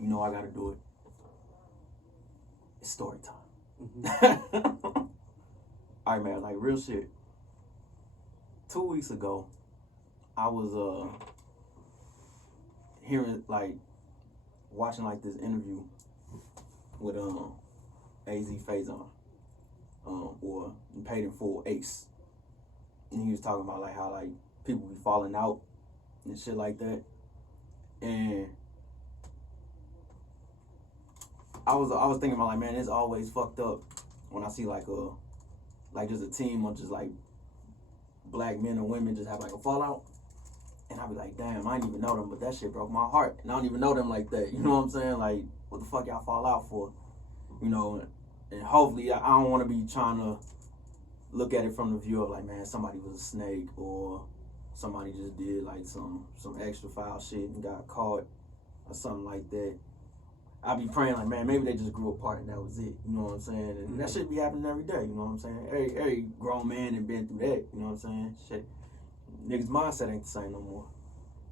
you know I gotta do it. It's story time. All right, man, like real shit. 2 weeks ago, I was hearing like watching like this interview with AZ Faison, or Paid in Full Ace, and he was talking about like how like people be falling out and shit like that, and I was thinking about like, man, it's always fucked up when I see like just a team of just like black men and women just have like a fallout, and I be like, damn, I didn't even know them, but that shit broke my heart, and I don't even know them like that. You know what I'm saying? Like, what the fuck y'all fall out for? You know, and hopefully I don't want to be trying to look at it from the view of like, man, somebody was a snake or somebody just did like some extra foul shit and got caught or something like that. I be praying like, man, maybe they just grew apart and that was it. You know what I'm saying? And that shit be happening every day. You know what I'm saying? Every grown man and been through that. You know what I'm saying? Shit, niggas' mindset ain't the same no more.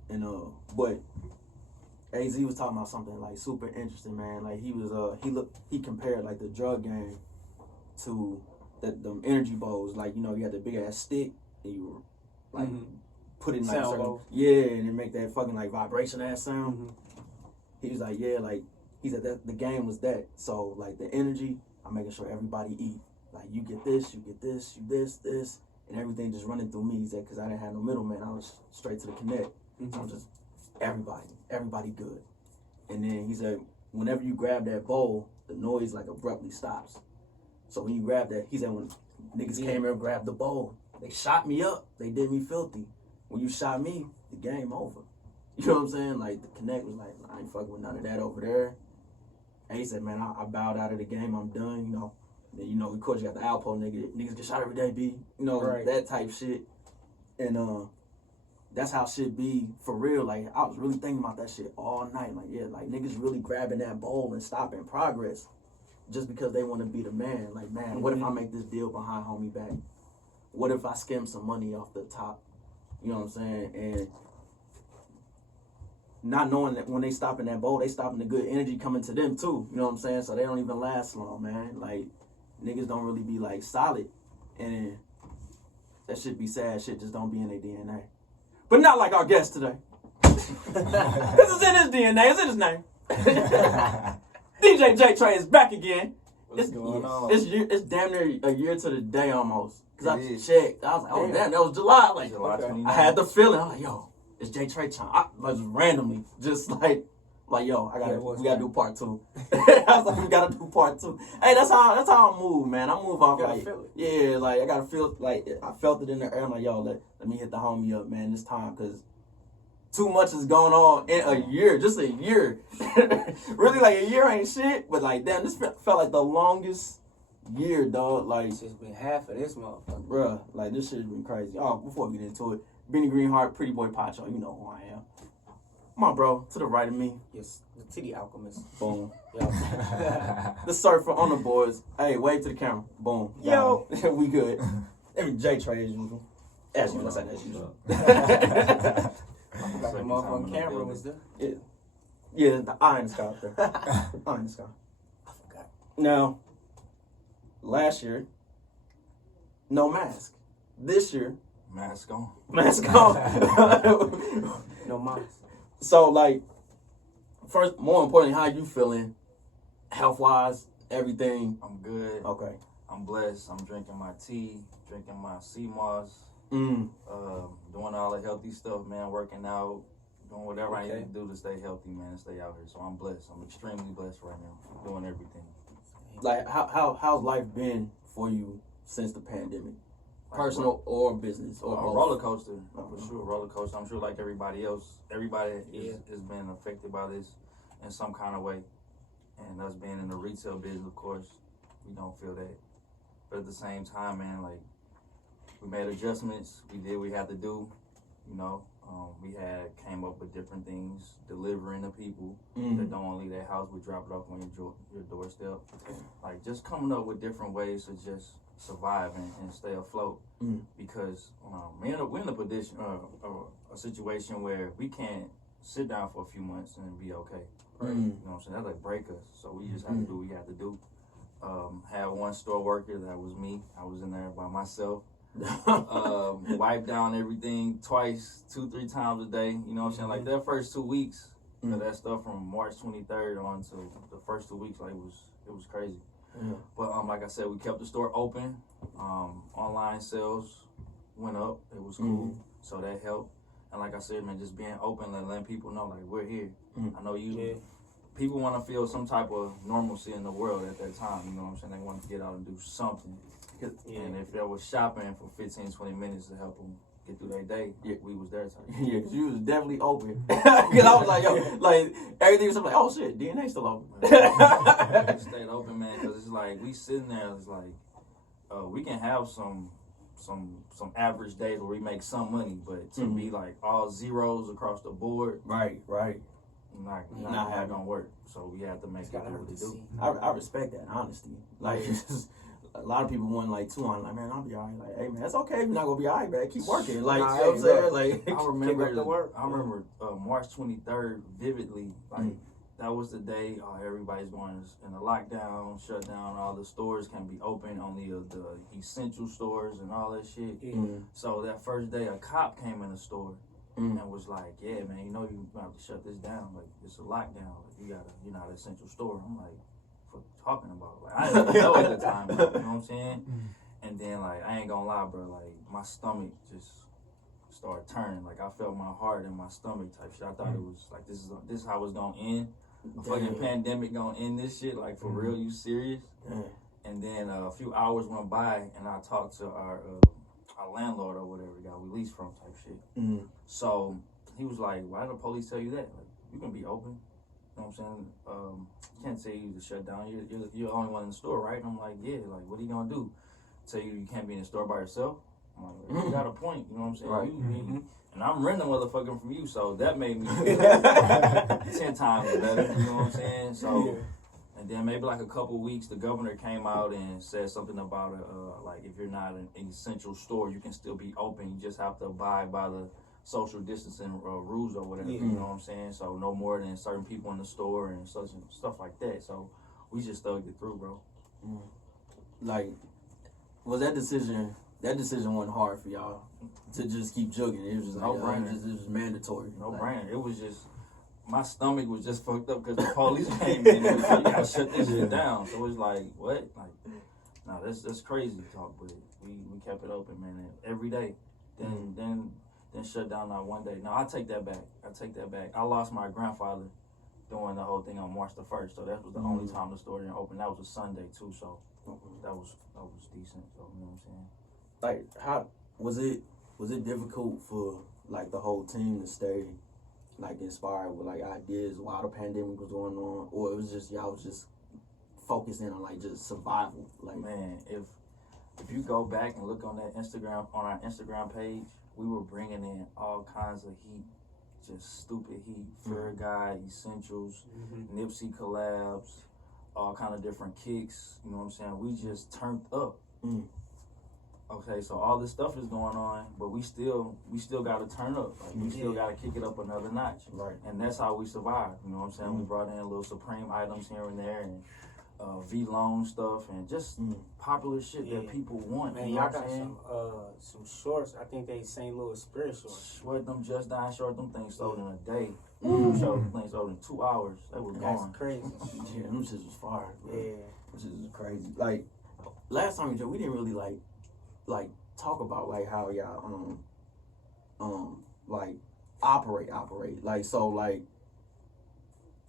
And but AZ was talking about something like super interesting, man. Like he compared like the drug game to them energy bowls. Like, you know, you had the big ass stick and you like put it in like sound bowl. Yeah, and it make that fucking like vibration ass sound. He was like, yeah, like he said that the game was that. So like the energy, I'm making sure everybody eat. Like you get this, you get this, you this, and everything just running through me. He said, because I didn't have no middleman. I was straight to the connect. So I'm just everybody good. And then he said, whenever you grab that bowl, the noise like abruptly stops. So when you grab that, he said when niggas came here and grabbed the bowl, they shot me up. They did me filthy. When you shot me, the game over. You know what I'm saying? Like the connect was like, I ain't fucking with none of that over there. And he said, man, I bowed out of the game. I'm done. You know. Then, you know, of course you got the Alpo niggas get shot every day, B. You know, that type shit. And that's how shit be for real. Like I was really thinking about that shit all night. Like, yeah, like niggas really grabbing that bowl and stopping progress just because they want to be the man. Like, man, what if I make this deal behind homie back? What if I skim some money off the top? You know what I'm saying? And not knowing that when they stop in that bowl, they stopping the good energy coming to them too. You know what I'm saying? So they don't even last long, man. Like, niggas don't really be like solid. And that shit be sad. Shit just don't be in their DNA. But not like our guest today. This is in his DNA. It's in his name. DJ J3Y is back again. What's going on? It's damn near a year to the day almost. Because I checked. I was like, oh, damn, that was July. Like, July 29th. I had the feeling. I was like, yo, it's J3Y time. I was randomly just like, yo, we gotta do part 2. I was like, we gotta do part 2. Hey, that's how I move, man. I move off like, yeah, like I gotta feel like I felt it in the air. I'm like, yo, let me hit the homie up, man, this time, because too much is going on in a year, just a year. Really, like a year ain't shit, but like, damn, this felt like the longest year, dog. Like, it's been half of this motherfucker, bruh. Like, this shit's been crazy. Oh, before we get into it, Benny Greenheart, Pretty Boy Pacho, you know who I am. Come on, bro, to the right of me. Yes, the Titty Alchemist. Boom. Yeah. The surfer on the boards. Hey, wave to the camera. Boom. Yo. We good. J3Y as usual. As usual. That's as usual. I forgot the motherfucking camera was there. Yeah, the eye in the sky up there. Eye in the sky. I forgot. Now, last year, no mask. This year, mask on. Mask on. No mask. So, like, first, more importantly, how you feeling? Health-wise, everything? I'm good. Okay. I'm blessed. I'm drinking my tea, drinking my sea moss, doing all the healthy stuff, man, working out, doing whatever I need to do to stay healthy, man, and stay out here. So I'm blessed. I'm extremely blessed right now, doing everything. Like, how's life been for you since the pandemic? Personal or business? Or a roller coaster, for sure, roller coaster. I'm sure like everybody else, everybody has been affected by this in some kind of way. And us being in the retail business, of course, we don't feel that. But at the same time, man, like, we made adjustments. We did what we had to do, you know. We came up with different things, delivering to people that don't want to leave their house. We drop it off on your doorstep. Like, just coming up with different ways to just survive and stay afloat. Because we're in a position, a situation where we can't sit down for a few months and be okay. Mm. You know what I'm saying? That like break us. So we just had to do what we had to do. Had one store worker, that was me. I was in there by myself. Wipe down everything twice, 2-3 times a day. You know what I'm saying? Like that first 2 weeks, that stuff from March 23rd on to the first 2 weeks, like it was crazy. Yeah. But like I said, we kept the store open. Online sales went up. It was cool, so that helped. And like I said, man, just being open and letting people know, like, we're here. I know you. Yeah. People want to feel some type of normalcy in the world at that time. You know what I'm saying? They want to get out and do something. Yeah. And if there was shopping for 15-20 minutes to help them get through their day, we was there. Yeah, because you was definitely open. Because I was like, yo, like, everything was like, oh, shit, DNA still open. We stayed open, man, because it's like, we sitting there, it's like, we can have some average days where we make some money, but to be like all zeros across the board, Right. not gonna work. So we have to make it do what they do. I respect that honesty. Like, a lot of people want like too on. Like, man, I'll be all right. Like, hey, man, it's okay if you're not gonna be all right, man. Keep working. Like, you know what I'm saying? Like, I remember March 23rd vividly. Like, that was the day everybody's going in a lockdown, shut down. All the stores can be open, only the essential stores and all that shit. So that first day, a cop came in the store and was like, "Yeah, man, you know you have to shut this down. Like, it's a lockdown. Like, you're not an essential store." I'm like, "What you talking about?" Like, I didn't know at the time. Like, you know what I'm saying? And then, like, I ain't gonna lie, bro. Like, my stomach just started turning. Like, I felt my heart in my stomach type shit. I thought it was like, this is how it's gonna end. A fucking pandemic gonna end this shit, like, for real? You serious? And then a few hours went by, and I talked to our landlord or whatever we got released from type shit. So he was like, "Why did the police tell you that? Like, you can be open. You know what I'm saying? Can't tell you to shut down. You're the only one in the store, right?" And I'm like, "Yeah. Like, what are you gonna do? Tell you can't be in the store by yourself?" I'm like, "You got a point. You know what I'm saying?" Right. And I'm renting motherfucking from you, so that made me feel 10 times better, you know what I'm saying? So, and then maybe like a couple weeks, the governor came out and said something about like, if you're not an essential store, you can still be open. You just have to abide by the social distancing rules or whatever, you know what I'm saying? So no more than certain people in the store and such and stuff like that. So we just thugged it through, bro. Like, was that decision wasn't hard for y'all to just keep jugging? It was just No like, brainer. It was mandatory. No like, brainer. It was just, my stomach was just fucked up because the police came in and was like, "You gotta shut this shit down." So it's like, what? Like, no, that's crazy talk, but we kept it open, man, and every day. Then shut down that one day. No, I take that back. I lost my grandfather doing the whole thing on March the 1st, so that was the only time the store didn't open. That was a Sunday too, so that was decent. So you know what I'm saying? Like, how was it difficult for like the whole team to stay like inspired with like ideas while the pandemic was going on, or it was just y'all was just focused in on like just survival? Like, man, if you go back and look on our Instagram page, we were bringing in all kinds of heat, just stupid heat. Fair Guy, Essentials, Nipsey collabs, all kind of different kicks. You know what I'm saying? We just turned up. Okay, so all this stuff is going on, but we still got to turn up. Like, we still got to kick it up another notch. Right. And that's how we survive. You know what I'm saying? We brought in little Supreme items here and there, and V-Loan stuff, and just popular shit that people want. Man, you know y'all what I'm got saying? some shorts. I think they St. Louis Spirit shorts. Short them Just Dine short, them things sold in a day. Them things sold in 2 hours. They were That's gone. crazy. Yeah, them shits was fire. Bro. Yeah. Them shits was crazy. Like, last time we didn't really like talk about like how y'all like operate. Like, so like,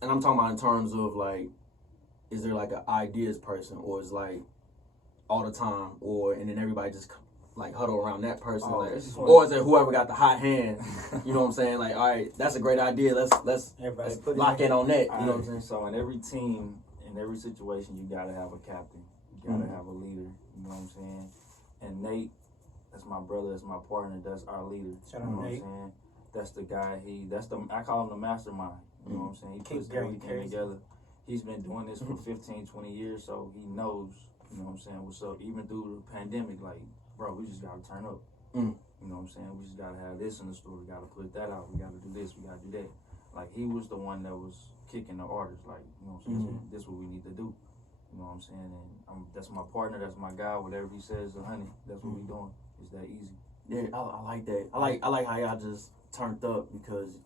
and I'm talking about in terms of like, is there like an ideas person, or is like all the time, and then everybody just like huddle around that person, or is it whoever got the hot hand? You know what I'm saying? Like, all right, that's a great idea. Let's lock in on that. You know what I'm saying? So in every team, in every situation, you gotta have a captain. You gotta have a leader. You know what I'm saying? And Nate, that's my brother, that's my partner, that's our leader. Shout you know out what Nate. I'm saying? That's the guy. I call him the mastermind. You know what I'm saying? He puts everything together. He's been doing this for 15, 20 years, so he knows, you know what I'm saying, what's up. Even through the pandemic, like, bro, we just gotta turn up. You know what I'm saying? We just gotta have this in the store. We gotta put that out. We gotta do this. We gotta do that. Like, he was the one that was kicking the orders. Like, you know what I'm saying? This is what we need to do. You know what I'm saying? And that's my partner, that's my guy. Whatever he says, honey, that's what we doing. It's that easy. Yeah, I like that. I like how y'all just turned up because you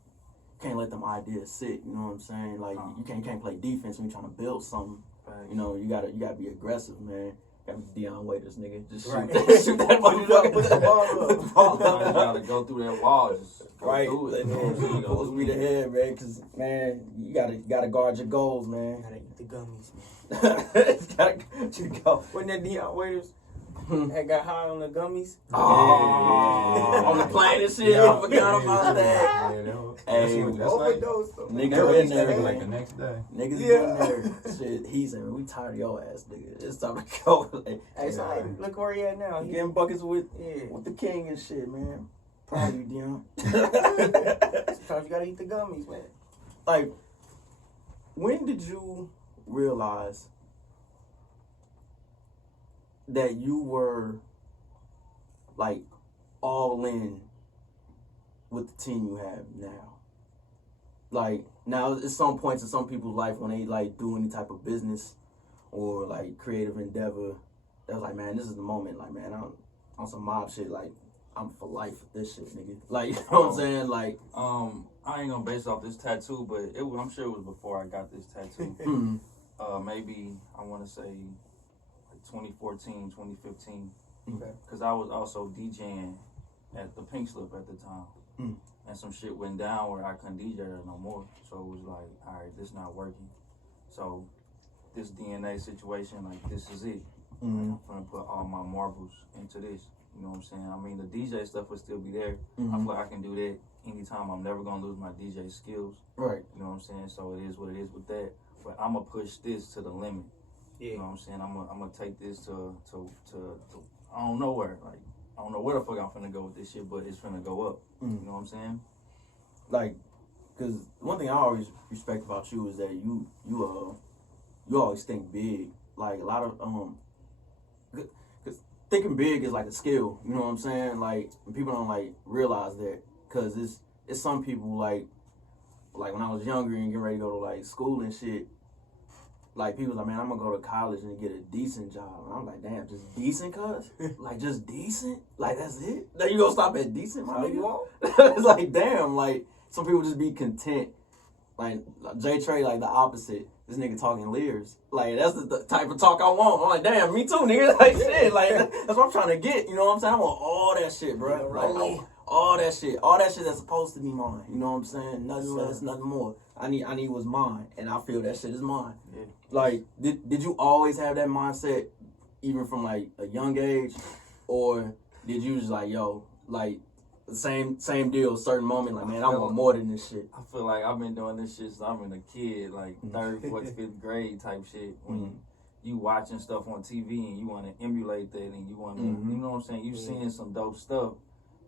can't let them ideas sit. You know what I'm saying? Like you can't play defense when you're trying to build something. Right. You know, you gotta be aggressive, man. Gotta be Deion Waiters, nigga. Just Right. shoot that motherfucker. Put the ball up. Put the ball Sometimes you up. gotta go through that wall. Just go Right, through it. you supposed to be the head, man. Cause man, you gotta guard your goals, man. Gotta eat the gummies, man. gotta go. When that Deion Waiters had got high on the gummies. Oh, on the plane and shit. I forgot about that. Hey, Overdose. niggas been there, like the man. next day. Niggas been there. Shit, he said, we tired of your ass, nigga. It's time to go. Hey, so hey, look where he at now. He getting buckets with Yeah. the king and shit, man. Proud of you, Dion. Sometimes you gotta eat the gummies, man. Like, when did you realize that you were like all in with the team you have now? Like, now at some points in some people's life when they like do any type of business or like creative endeavor, they're like, man, this is the moment. Like, man, I'm on some mob shit. Like, I'm for life with this shit, nigga. Like, you know what I'm saying? Like, I ain't gonna base off this tattoo, but I'm sure it was before I got this tattoo. Maybe I want to say like 2014, 2015, because I was also DJing at the Pink Slip at the time, and some shit went down where I couldn't DJ there no more. So it was like, all right, this not working. So this DNA situation, like, this is it. I'm gonna put all my marbles into this. You know what I'm saying? I mean, the DJ stuff will still be there. I feel like I can do that anytime. I'm never gonna lose my DJ skills. right. You know what I'm saying? So it is what it is with that. But I'm gonna push this to the limit. Yeah. You know what I'm saying? I'm gonna take this to I don't know where. Like, I don't know where the fuck I'm finna go with this shit, but it's finna go up. You know what I'm saying? Like, cause one thing I always respect about you is that you always think big. Like a lot of cause thinking big is like a skill. You know what I'm saying? Like, people don't like realize that, cause it's some people like when I was younger and getting ready to go to like school and shit. Like, people was like, man, I'm gonna go to college and get a decent job. And I'm like, damn, just decent, cuz? Like, just decent? Like, that's it? Now you gonna stop at decent, my nigga? It's like, damn, like, some people just be content. Like, J.T.R3Y, like, the opposite. This nigga talking leers. Like, that's the type of talk I want. I'm like, damn, me too, nigga. Like, shit, like, that's what I'm trying to get. You know what I'm saying? I want all that shit, bro. Like, I want all that shit that's supposed to be mine. You know what I'm saying? Nothing less, nothing more. I need what's mine, and I feel that shit is mine. Yeah. Like, did you always have that mindset, even from like a young age, or did you just like, yo, like the same deal, certain moment, like, man, I want more than this shit? I feel like I've been doing this shit since I've been a kid, like 3rd, 4th, 5th grade type shit. When you watching stuff on TV and you want to emulate that, and you want to, you know what I'm saying? You seeing some dope stuff.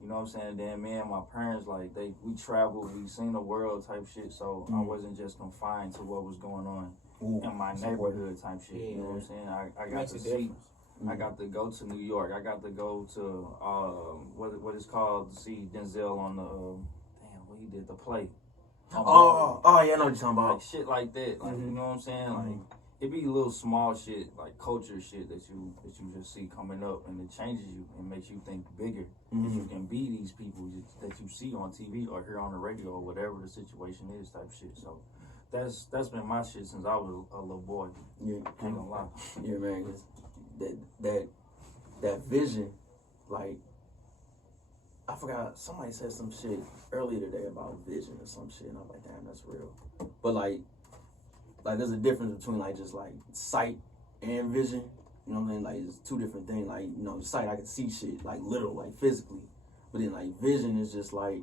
You know what I'm saying? Then me and my parents, like, we traveled, we seen the world type shit, so I wasn't just confined to what was going on in my neighborhood type shit. You know what I'm saying? I got to see, I got to go to New York. I got to go to what is called to see Denzel on the what he did, the play. Yeah, I know what you're talking about. Like shit like that. Like, you know what I'm saying? Like, it be little small shit, like culture shit that you just see coming up, and it changes you and makes you think bigger. If you can be these people that you see on TV or hear on the radio or whatever the situation is, type shit. So that's been my shit since I was a little boy. Yeah, Ain't gonna lie. Yeah, man. 'Cause that vision, like, I forgot, somebody said some shit earlier today about vision or some shit, and I'm like, damn, that's real. But like there's a difference between like just like sight and vision. You know what I mean? Like, it's two different things. Like, you know, sight, I can see shit, like literal, like physically. But then like vision is just like,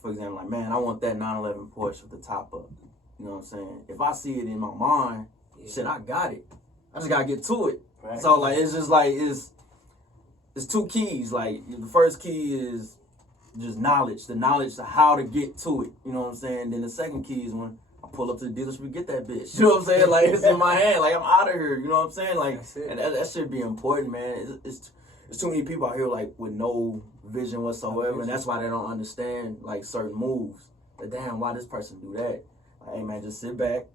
for example, like, man, I want that 911 Porsche with the top up. You know what I'm saying? If I see it in my mind, shit, I got it. I just gotta get to it. Right. So like, it's just like, it's two keys. Like, the first key is just knowledge, the knowledge of how to get to it. You know what I'm saying? Then the second key is when I pull up to the dealership and get that bitch. You know what I'm saying? Like, it's in my hand. Like, I'm out of here. You know what I'm saying? Like, and that should be important, man. It's too many people out here like with no vision whatsoever, and that's why they don't understand like certain moves. But damn, why this person do that? Like, hey man, just sit back,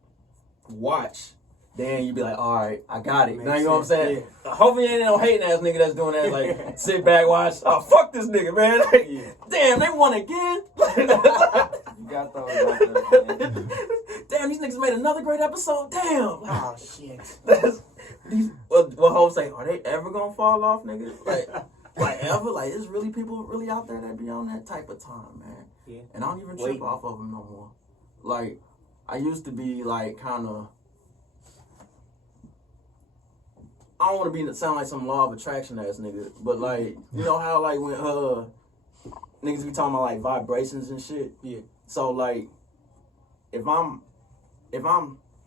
watch. Then you be like, all right, I got it. Now you know what I'm saying? Yeah. Hopefully ain't no hating ass nigga that's doing that. Like, sit back, watch. Oh, fuck this nigga, man. Like, damn, they won again. You got those out there, man. Damn, these niggas made another great episode. Damn. Oh shit. What Hope say? Are they ever gonna fall off, nigga? Like ever? Like, there's really people really out there that be on that type of time, man. Yeah. And I don't even trip off of them no more. Like, I used to be like kind of. I don't want to be sound like some law of attraction ass nigga, but like, you know how like when niggas be talking about like vibrations and shit. Yeah. So like, if I'm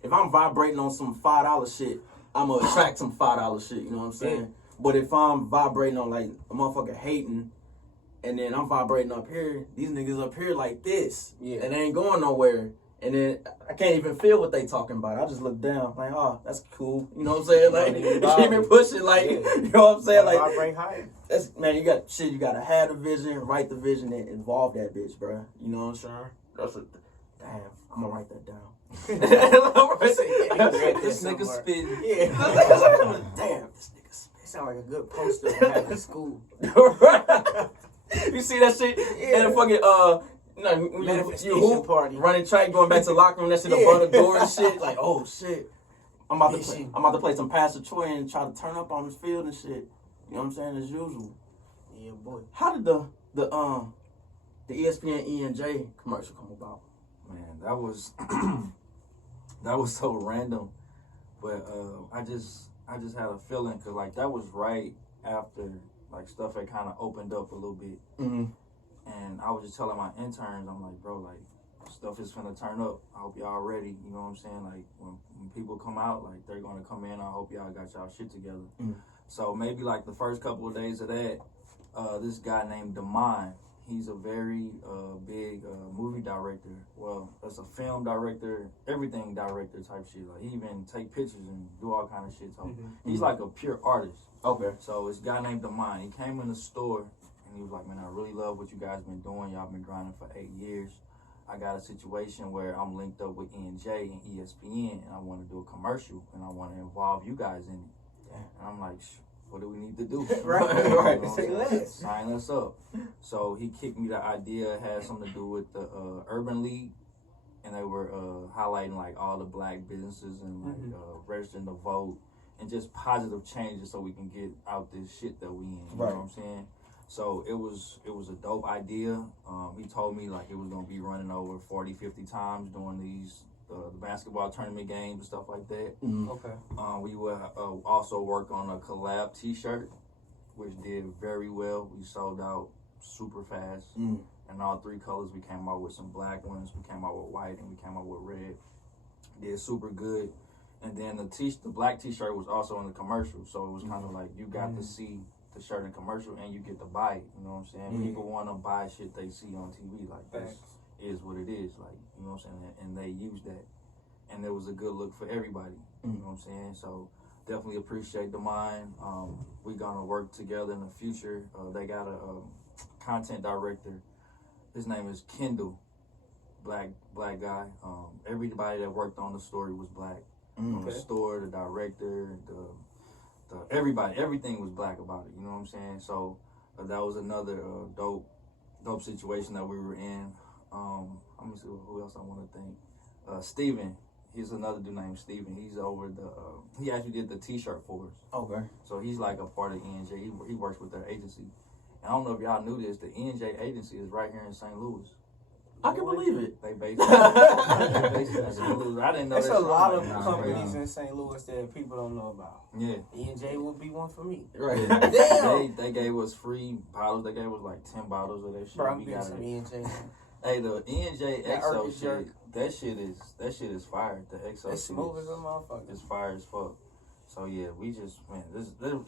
vibrating on some $5 shit, I'ma attract some $5 shit. You know what I'm saying? Yeah. But if I'm vibrating on like a motherfucker hating, and then I'm vibrating up here, these niggas up here like this, and they ain't going nowhere. And then I can't even feel what they talking about. I just look down, like, oh, that's cool. You know what I'm saying? Like, keep it pushing, like, you know what I'm saying? Like, vibrate higher. That's, man, you gotta have the vision, write the vision, and involve that bitch, bro. You know what I'm saying? Damn, I'm gonna write that down. This nigga spitting. Yeah. Damn, this nigga spitting. Sound like a good poster to have in school. You see that shit? And the fucking, you hoop, party. Running track, going back to the locker room, that shit above the door and shit. Like, oh shit. I'm about to play some Pastor Troy and try to turn up on his field and shit. You know what I'm saying? As usual. Yeah, boy. How did the ESPN E&J commercial come about? Man, that was so random. But I just had a feeling, cause like that was right after like stuff had kind of opened up a little bit. Mm-hmm. And I was just telling my interns, I'm like, bro, like, stuff is finna turn up. I hope y'all ready. You know what I'm saying? Like, when people come out, like, they're gonna come in. I hope y'all got y'all shit together. Mm. So maybe, like, the first couple of days of that, this guy named Damon, he's a very big movie director. Well, that's a film director, everything director type shit. Like, he even take pictures and do all kind of shit. So he's like a pure artist. Okay. So this guy named Damon, he came in the store. And he was like, man, I really love what you guys been doing. Y'all been grinding for 8 years. I got a situation where I'm linked up with E&J and ESPN, and I want to do a commercial, and I want to involve you guys in it. Yeah. And I'm like, what do we need to do? Right. You know, sign us up. So he kicked me the idea. It had something to do with the Urban League, and they were highlighting like all the black businesses and like registering to vote and just positive changes so we can get out this shit that we in. You know what I'm saying? So it was a dope idea. He told me like it was gonna be running over 40, 50 times during these the basketball tournament games and stuff like that. Okay. We would also work on a collab T-shirt, which did very well. We sold out super fast. And all 3 colors. We came out with some black ones. We came out with white, and we came out with red. Did super good. And then the black T-shirt was also in the commercial, so it was kind of like you got to see the shirt in commercial and you get to buy it. You know what I'm saying? People want to buy shit they see on TV. Like, this is what it is. Like, you know what I'm saying? And they use that. And it was a good look for everybody. You know what I'm saying? So definitely appreciate the mind. We're going to work together in the future. They got a content director. His name is Kendall. Black guy. Everybody that worked on the story was black. The store, the director, everything was black about it. You know what I'm saying? So that was another dope situation that we were in. Let me see who else I want to thank. Steven. He's another dude named Steven. He's over he actually did the T-shirt for us. Okay. So he's like a part of E&J. He works with their agency. And I don't know if y'all knew this. The E&J agency is right here in St. Louis. I can believe it. They based in St. Louis. I didn't know. There's a lot of companies in St. Louis that people don't know about. Yeah. E&J would be one for me. Right. Damn. They gave us free bottles. They gave us like 10 bottles of that shit. Bro, I'm getting some E&J. Hey, the E&J XO shit, that shit is fire. The XO it's smooth as a motherfucker. It's fire as fuck. So yeah, we just, man, this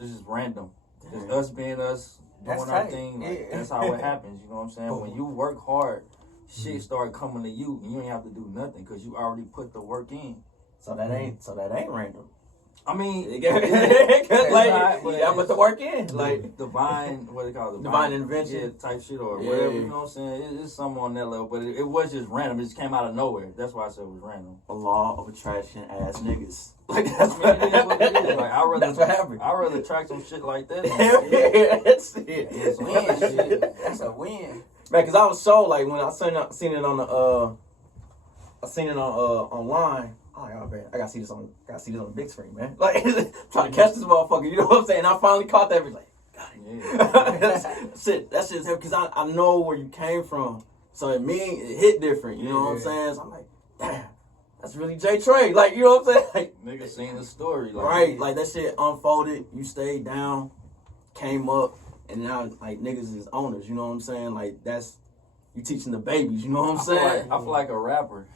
is random. Just us being us, doing our thing. Like, that's how it happens. You know what I'm saying? When you work hard, shit start coming to you, and you ain't have to do nothing because you already put the work in. So that ain't random. I mean, like, but yeah, put the work in. Like, divine, what they call it? Divine intervention. Yeah, type shit or Yeah. whatever, you know what I'm saying? It's something on that level, but it was just random. It just came out of nowhere. That's why I said it was random. a law of attraction ass niggas. Like, that's I mean, it is what it is. Like, that's what happened. I'd rather track some shit like that. Yeah, that's it. It's a win, shit. That's a win. Man, cause I was so like when I seen it on the online. Oh yeah, man, I gotta see this on the big screen, man. Like trying to catch this motherfucker, you know what I'm saying? I finally caught that. Like, got it. Yeah. That shit's heavy, cause I know where you came from, so it hit different. You know what I'm saying? So I'm like, damn, that's really J.T.R3Y. Like, you know what I'm saying? Like, Nigga seen the story, like, right? Like that shit unfolded. You stayed down, came up, and now like niggas is owners. You know what I'm saying? Like that's you teaching the babies. You know what I'm saying? I feel like a rapper.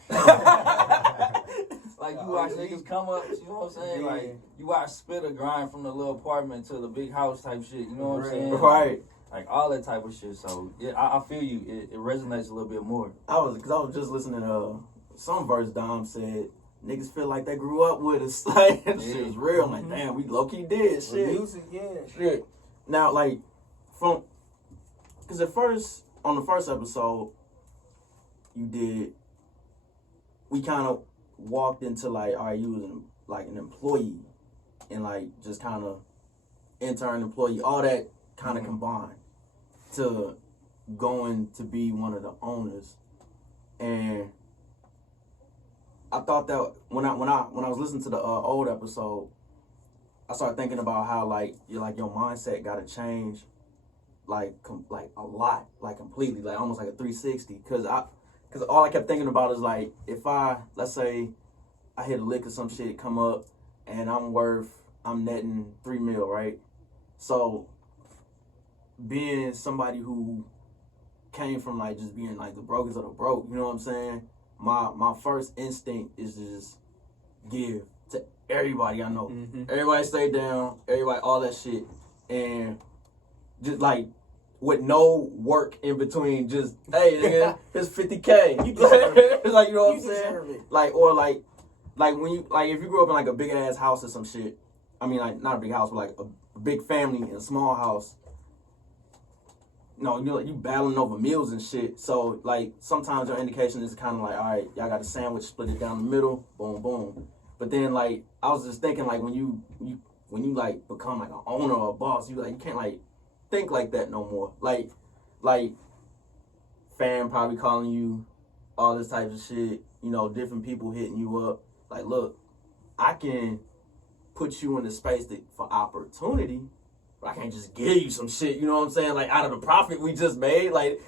Like, you watch niggas come up, you know what I'm saying? Yeah. Like, you watch Spitter grind from the little apartment to the big house type shit, you know what I'm saying? Right. Like, all that type of shit. So, yeah, I feel you. It resonates a little bit more. Cause I was just listening to some verse Dom said, niggas feel like they grew up with us. Like, that shit was real. I'm like, damn, we low-key did shit. Music, yeah. Shit. Now, like, cause on the first episode, we kind of walked into like, all right, you was like an employee and like just kind of intern employee, all that kind of combined to going to be one of the owners. And I thought that when I was listening to the old episode, I started thinking about how like your mindset got to change like a lot, like completely, like almost like a 360. Cause all I kept thinking about is like, if let's say I hit a lick or some shit, come up, and I'm netting $3 million, right? So being somebody who came from like just being like the brokest of the broke, you know what I'm saying? My first instinct is to just give to everybody I know. Mm-hmm. Everybody stay down, everybody, all that shit. And just like, with no work in between, just, hey, nigga, it's $50K. You deserve it. Like, you know what I'm saying? It. Like, or like when you, like, if you grew up in like a big ass house or some shit, I mean, like, not a big house, but like a big family in a small house, you battling over meals and shit. So, like, sometimes your indication is kind of like, all right, y'all got a sandwich, split it down the middle, boom, boom. But then, like, I was just thinking, like, when you like, become like an owner or a boss, you can't, like, think like that no more. Like fam probably calling you, all this type of shit, different people hitting you up. Like, look, I can put you in the space for opportunity, but I can't just give you some shit, you know what I'm saying? Like, out of the profit we just made. Like,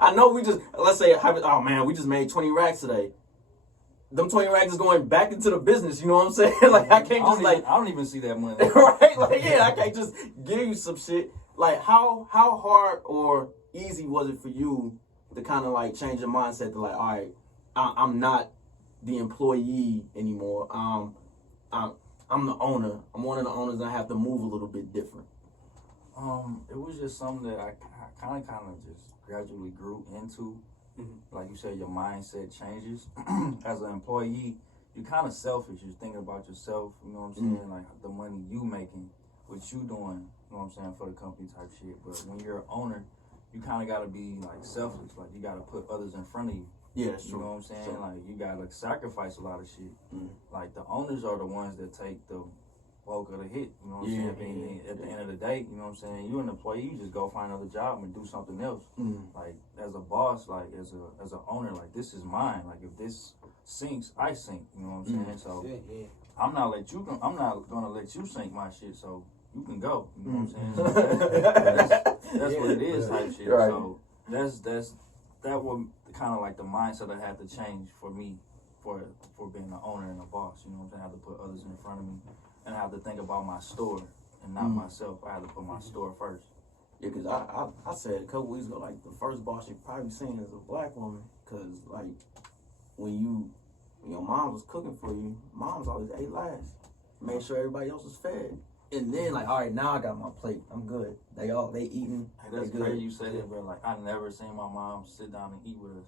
I know let's say, oh man, we just made 20 racks today. Them 20 racks is going back into the business, you know what I'm saying? Like, I don't even see that money. Right? Like, yeah, I can't just give you some shit. Like, how hard or easy was it for you to kind of like change your mindset to like, all right, I'm not the employee anymore. I'm the owner. I'm one of the owners, and I have to move a little bit different. It was just something that I kind of just gradually grew into. Mm-hmm. Like you said, your mindset changes. As an employee, you're kind of selfish. You're thinking about yourself. You know what I'm saying? Mm-hmm. Like the money you making, what you doing. You know what I'm saying, for the company type shit. But when you're an owner, you kind of got to be, like, selfless. Like, you got to put others in front of you. Yeah, that's true. You know what I'm saying? Sure. Like, you got to sacrifice a lot of shit. Mm. Like, the owners are the ones that take the bulk of the hit. You know what I'm saying? At the end of the day, you know what I'm saying? You're an employee, you just go find another job and do something else. Mm. Like, as a boss, like, as an owner, like, this is mine. Like, if this sinks, I sink. You know what I'm saying? So, I'm not gonna let you sink my shit, so you can go. You know what I'm saying? That's what it is type shit. Right. So that was kind of like the mindset I had to change for me for being an owner and a boss. You know what I'm saying? I have to put others in front of me, and I have to think about my store and not myself. I have to put my store first. Yeah, because I said a couple weeks ago, like, the first boss you've probably seen is a black woman, because like when your mom was cooking for you, moms always ate last, made sure everybody else was fed. And then, like, all right, now I got my plate. I'm good. They eating. Hey, that's crazy you say that, bro. Like, I never seen my mom sit down and eat with us.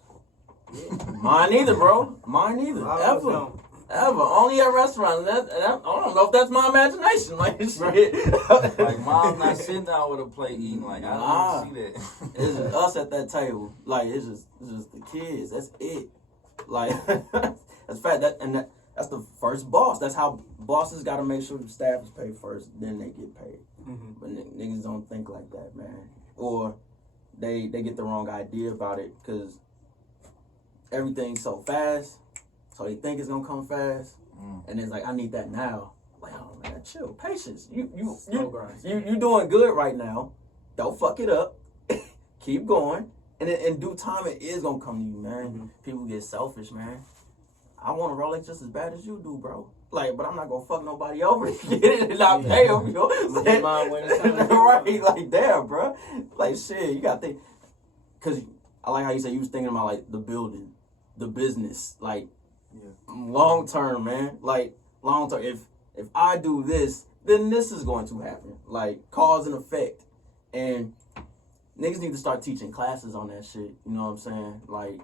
Mine neither, bro. Mine neither. Ever. Ever. Only at restaurants. I don't know if that's my imagination. Like, shit. Like, mom's not sitting down with a plate eating. Like, I don't see that. It's just us at that table. Like, it's just the kids. That's it. Like, that's fact. That's the first boss. That's how bosses got to make sure the staff is paid first, then they get paid. Mm-hmm. But niggas don't think like that, man. Or they get the wrong idea about it because everything's so fast. So they think it's gonna come fast, and it's like, I need that now. Like, oh man, chill, patience. You doing good right now. Don't fuck it up. Keep going, and in due time, it is gonna come to you, man. Mm-hmm. People get selfish, man. I want a Rolex just as bad as you do, bro. Like, but I'm not gonna fuck nobody over to get it and not pay them. You know what I'm saying? Right? Like, damn, bro. Like, shit, you gotta think. Cause I like how you said you was thinking about like the building, the business, like. Yeah. Long term, man. Like, long term. If I do this, then this is going to happen. Like, cause and effect. And niggas need to start teaching classes on that shit. You know what I'm saying? Like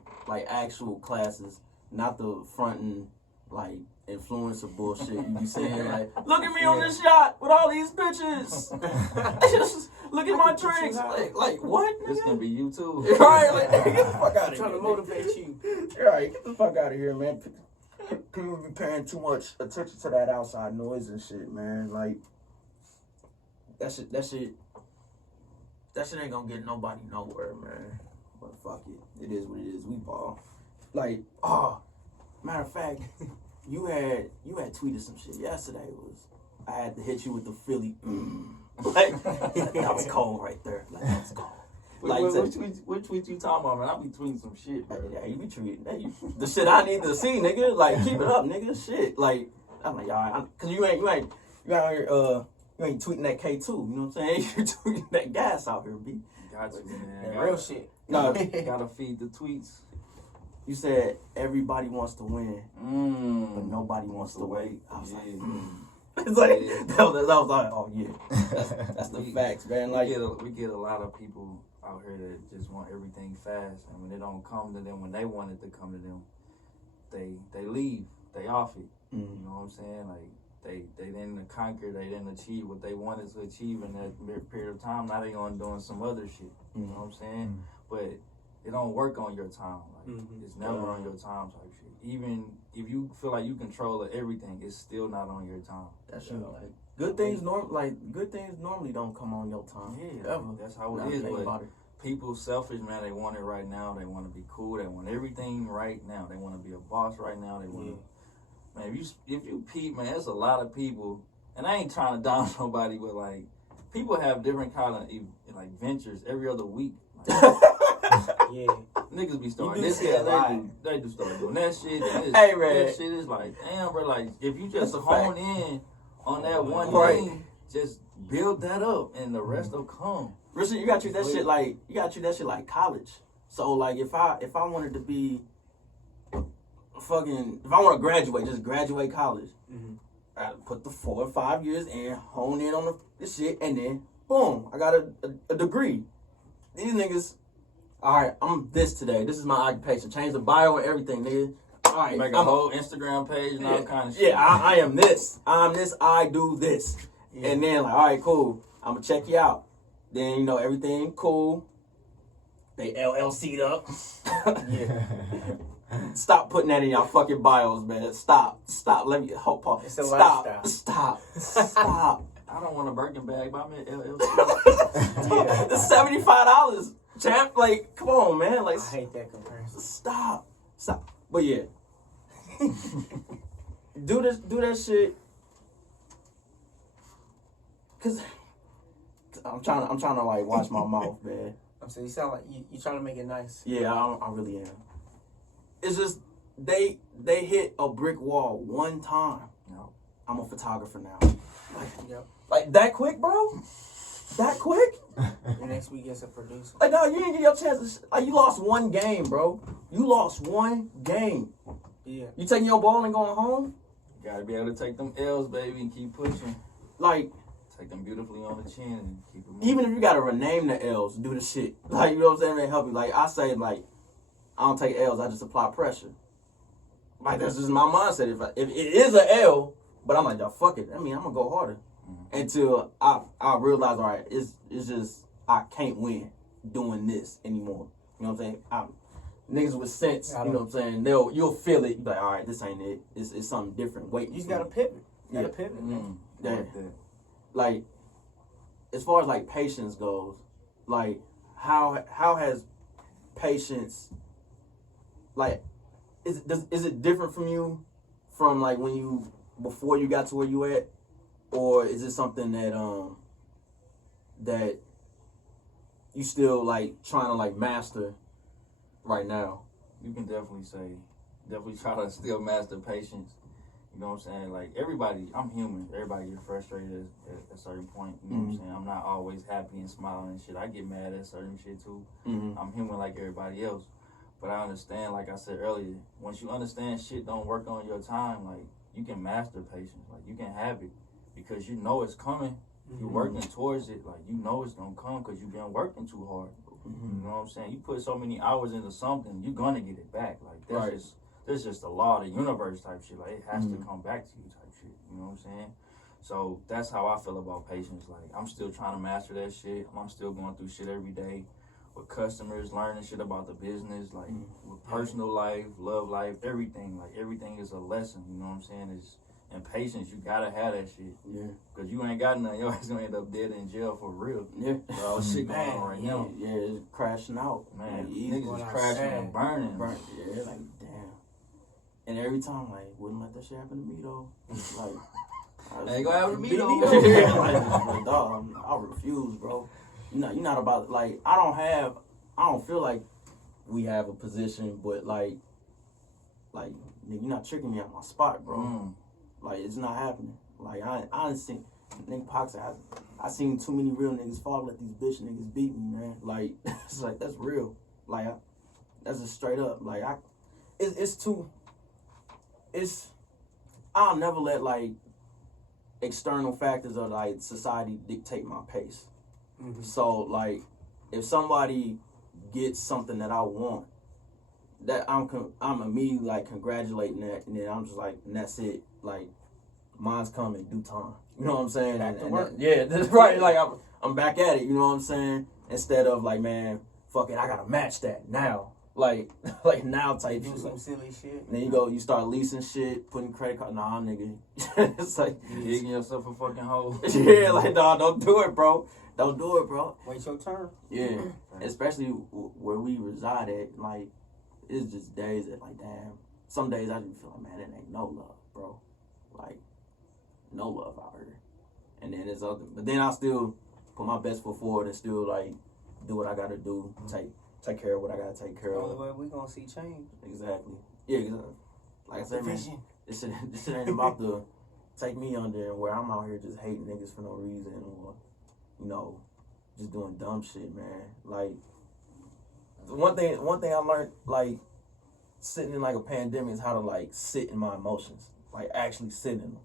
actual classes, not the fronting, like, influencer bullshit. You be sitting here like, look at me on this yacht with all these bitches. Look at my drinks. Like what? This can be you too. Right? Like, get the fuck out of here. Trying to motivate you. Right, get the fuck out of here, man. People be paying too much attention to that outside noise and shit, man. Like, that shit ain't gonna get nobody nowhere, man. But fuck it. It is what it is. We ball. Like, matter of fact, you had tweeted some shit yesterday. I had to hit you with the Philly. Like, that was cold right there. Like, that was cold. Like, which tweet you talking about, man? I be tweeting some shit, bro. Yeah, you be tweeting the shit I need to see, nigga. Like, keep it up, nigga. Shit. Like, I'm like, y'all, cause you ain't out here, you ain't tweeting that K2. You know what I'm saying? You're tweeting that gas out here, B. Got you, man. Real shit. No, gotta feed the tweets. You said everybody wants to win, but nobody wants to wait. I was like, It's like, that was like, oh yeah, that's the facts, man. Like, we get a lot of people out here that just want everything fast, and when it don't come to them, when they want it to come to them, they leave, they off it. Mm-hmm. You know what I'm saying? Like, they didn't conquer, they didn't achieve what they wanted to achieve in that period of time. Now they going doing some other shit. You know what I'm saying? Mm-hmm. But it don't work on your time. Like, it's never on your time type shit. Even if you feel like you control everything, it's still not on your time. That's true. Like, good things normally don't come on your time. Yeah, ever. That's how it is. But people selfish, man. They want it right now. They want to be cool. They want everything right now. They want to be a boss right now. They want to. Man, if you peep, man, there's a lot of people, and I ain't trying to down nobody, but like, people have different kind of like ventures every other week. Like, yeah, niggas be starting this shit. They do start doing that shit. Hey, man, that shit is like, damn, bro. Like, if you just hone in on that one thing, just build that up, and the rest will come. Richard, you got to treat that shit like college. So like, if I wanted to be if I want to graduate, just graduate college. Mm-hmm. I put the 4 or 5 years in, hone in on the shit, and then boom, I got a degree. These niggas, all right, I'm this today. This is my occupation. Change the bio and everything, nigga. All right, make a whole Instagram page and all kind of shit. Yeah, I am this. I'm this. I do this. Yeah. And then like, all right, cool. I'm gonna check you out. Then, you know, everything cool. They LLC'd up. Yeah. Stop putting that in y'all fucking bios, man. Stop. Let me Stop. I don't want a Birkin bag, but I'm in LLC. Yeah. It's $75, champ. Like, come on, man. Like, I hate that comparison. Stop. But yeah, do that shit. Cause I'm trying to like watch my mouth, man. I'm saying, you sound like you trying to make it nice. Yeah, I really am. It's just they hit a brick wall one time. No, I'm a photographer now. Like that quick, bro? That quick? The next week as a producer. Like, no, you didn't get your chance. Like, you lost one game, bro. You lost one game. Yeah. You taking your ball and going home? You gotta be able to take them L's, baby, and keep pushing. Like, take them beautifully on the chin and keep it moving. Even if you gotta rename the L's, do the shit. Like, you know what I'm saying? They help you. Like, I say, like, I don't take L's, I just apply pressure. Like that's just my mindset. If it is a L, but I'm like, yo, fuck it. I mean, I'm gonna go harder until I realize, all right, it's just I can't win doing this anymore. You know what I'm saying? Niggas with sense, you know what I'm saying? You'll feel it. You be like, all right, this ain't it. It's something different. Wait, you gotta pivot. You gotta pivot. Like, as far as like patience goes, like how has patience, like, is it different from you from like when you before you got to where you at, or is it something that you still like trying to like master right now? You can definitely try to still master patience. You know what I'm saying? Like everybody, I'm human. Everybody gets frustrated at a certain point. You know what I'm saying? I'm not always happy and smiling and shit. I get mad at certain shit too. I'm human like everybody else. But I understand, like I said earlier, once you understand shit don't work on your time, like you can master patience. Like you can have it because you know it's coming. You're working towards it. Like you know it's gonna come because you've been working too hard. You know what I'm saying? You put so many hours into something, you're gonna get it back. Like that's just the law of the universe type shit. Like it has to come back to you type shit. You know what I'm saying? So that's how I feel about patience. Like I'm still trying to master that shit. I'm still going through shit every day with customers, learning shit about the business, like with personal life, love life, everything. Like everything is a lesson. You know what I'm saying? And patience, you gotta have that shit. Yeah. Cause you ain't got none. Your ass gonna end up dead in jail for real. Yeah. All shit going on right now. Yeah, it's crashing out. Man, like, niggas is crashing and burning. Yeah, like damn. And every time, like, wouldn't let that shit happen to me though. Like, ain't gonna happen to me though. like, dog, I refuse, bro. You're not about like I don't feel like we have a position, but like nigga, you're not tricking me out my spot, bro. Like it's not happening. Like I done seen nigga Pox. I seen too many real niggas fall. Let these bitch niggas beat me, man. Like it's like that's real. Like that's just straight up. Like I'll never let like external factors of like society dictate my pace. So like if somebody gets something that I want, that I'm immediately like congratulating that, and then I'm just like, and that's it. Like mine's coming in due time. You know what I'm saying? Back to work. Yeah, that's right. Like I'm back at it. You know what I'm saying? Instead of like, man, fuck it, I gotta match that now. Like now type do shit. Some silly shit. And then you start leasing shit, putting credit card. Nah, nigga. It's like you digging yourself a fucking hole. Yeah, like nah, don't do it, bro. Don't do it, bro. Wait your turn. Yeah, especially where we reside at. Like it's just days that like, damn. Some days I just feel like, man, it ain't no love, bro. Like no love out here. And then there's other, but then I still put my best foot forward and still like do what I gotta do. Take care of what I gotta take care of. The only way we gonna see change. Exactly. Yeah, exactly. Like I said, man, this shit ain't about to take me under and where I'm out here just hating niggas for no reason or, you know, just doing dumb shit, man. Like one thing I learned, like sitting in like a pandemic, is how to like sit in my emotions, like actually sit in them.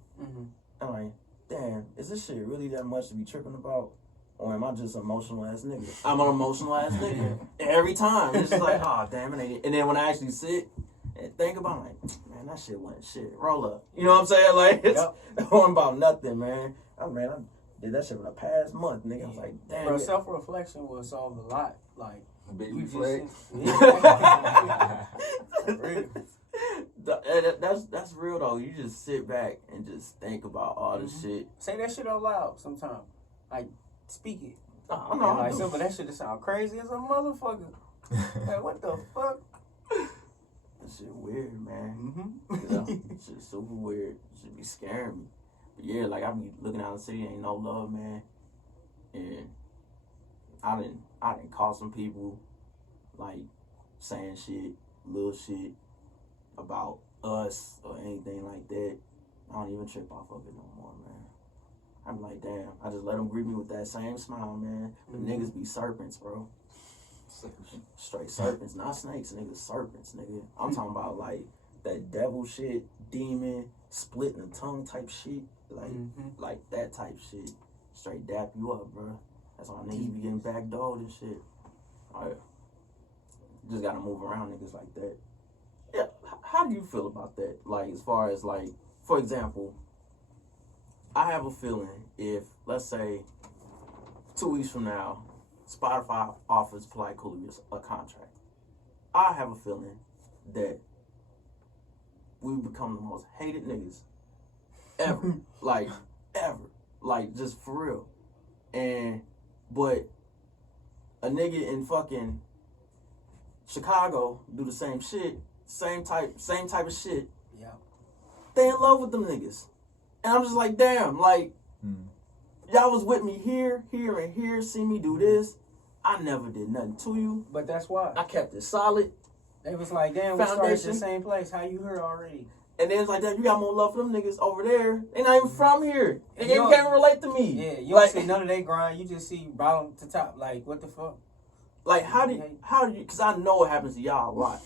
I'm like, damn, is this shit really that much to be tripping about? Or am I just an emotional ass nigga? I'm an emotional ass nigga. Every time. It's just like, oh, damn it. Ain't. And then when I actually sit and think about it, like, man, that shit wasn't shit. Roll up. You know what I'm saying? Like, it wasn't about nothing, man. I did that shit for the past month, nigga. I was like, damn. Bro, self-reflection will solve a lot. Like, a big reflex. That's real, though. You just sit back and just think about all this shit. Say that shit out loud sometime. Like, speak it. I know. Like, so, but that shit sound crazy as a motherfucker. Like, what the fuck? That shit weird, man. Yeah, shit super weird. Shit be scaring me. But yeah, like I be looking out the city, ain't no love, man. And I didn't call some people like saying shit, little shit about us or anything like that. I don't even trip off of it no more, man. I'm like, damn, I just let them greet me with that same smile, man. But niggas be serpents, bro. Straight serpents, not snakes, niggas, serpents, nigga. I'm talking about like that devil shit, demon, splitting the tongue type shit, like that type shit. Straight dap you up, bro. That's why niggas be getting backdoored and shit. All right. Just gotta move around niggas like that. Yeah. how do you feel about that? Like, as far as, like, for example, I have a feeling if, let's say, 2 weeks from now, Spotify offers Polite Coolies a contract, I have a feeling that we become the most hated niggas ever. Like, ever. Like, just for real. But a nigga in fucking Chicago do the same shit, same type of shit. Yeah. They in love with them niggas. And I'm just like, damn, like, y'all was with me here, and here, see me do this. I never did nothing to you. But that's why. I kept it solid. They was like, damn, we started at the same place. How you heard already? And then it's like, damn, you got more love for them niggas over there. They not even from here. They can't even relate to me. Yeah, you don't see none of they grind. You just see bottom to top. Like, what the fuck? Like, how do you, because I know it happens to y'all a lot.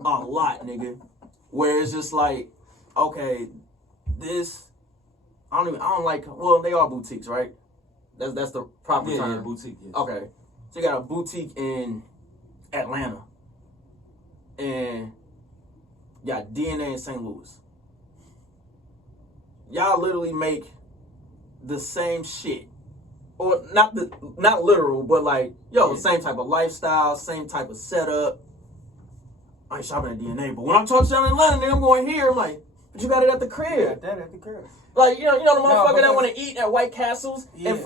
A lot, nigga. Where it's just like, okay, this, I don't like, well, they are boutiques, right? That's the proper term. Yeah, boutique, yes. Okay. So you got a boutique in Atlanta. And you got DNA in St. Louis. Y'all literally make the same shit. Or not literal, but like, same type of lifestyle, same type of setup. I ain't shopping at DNA, but when I'm talking to y'all in Atlanta, nigga, I'm going here. I'm like, but you got it at the crib. You got that at the crib. Like, you know the motherfucker that want to eat at White Castles and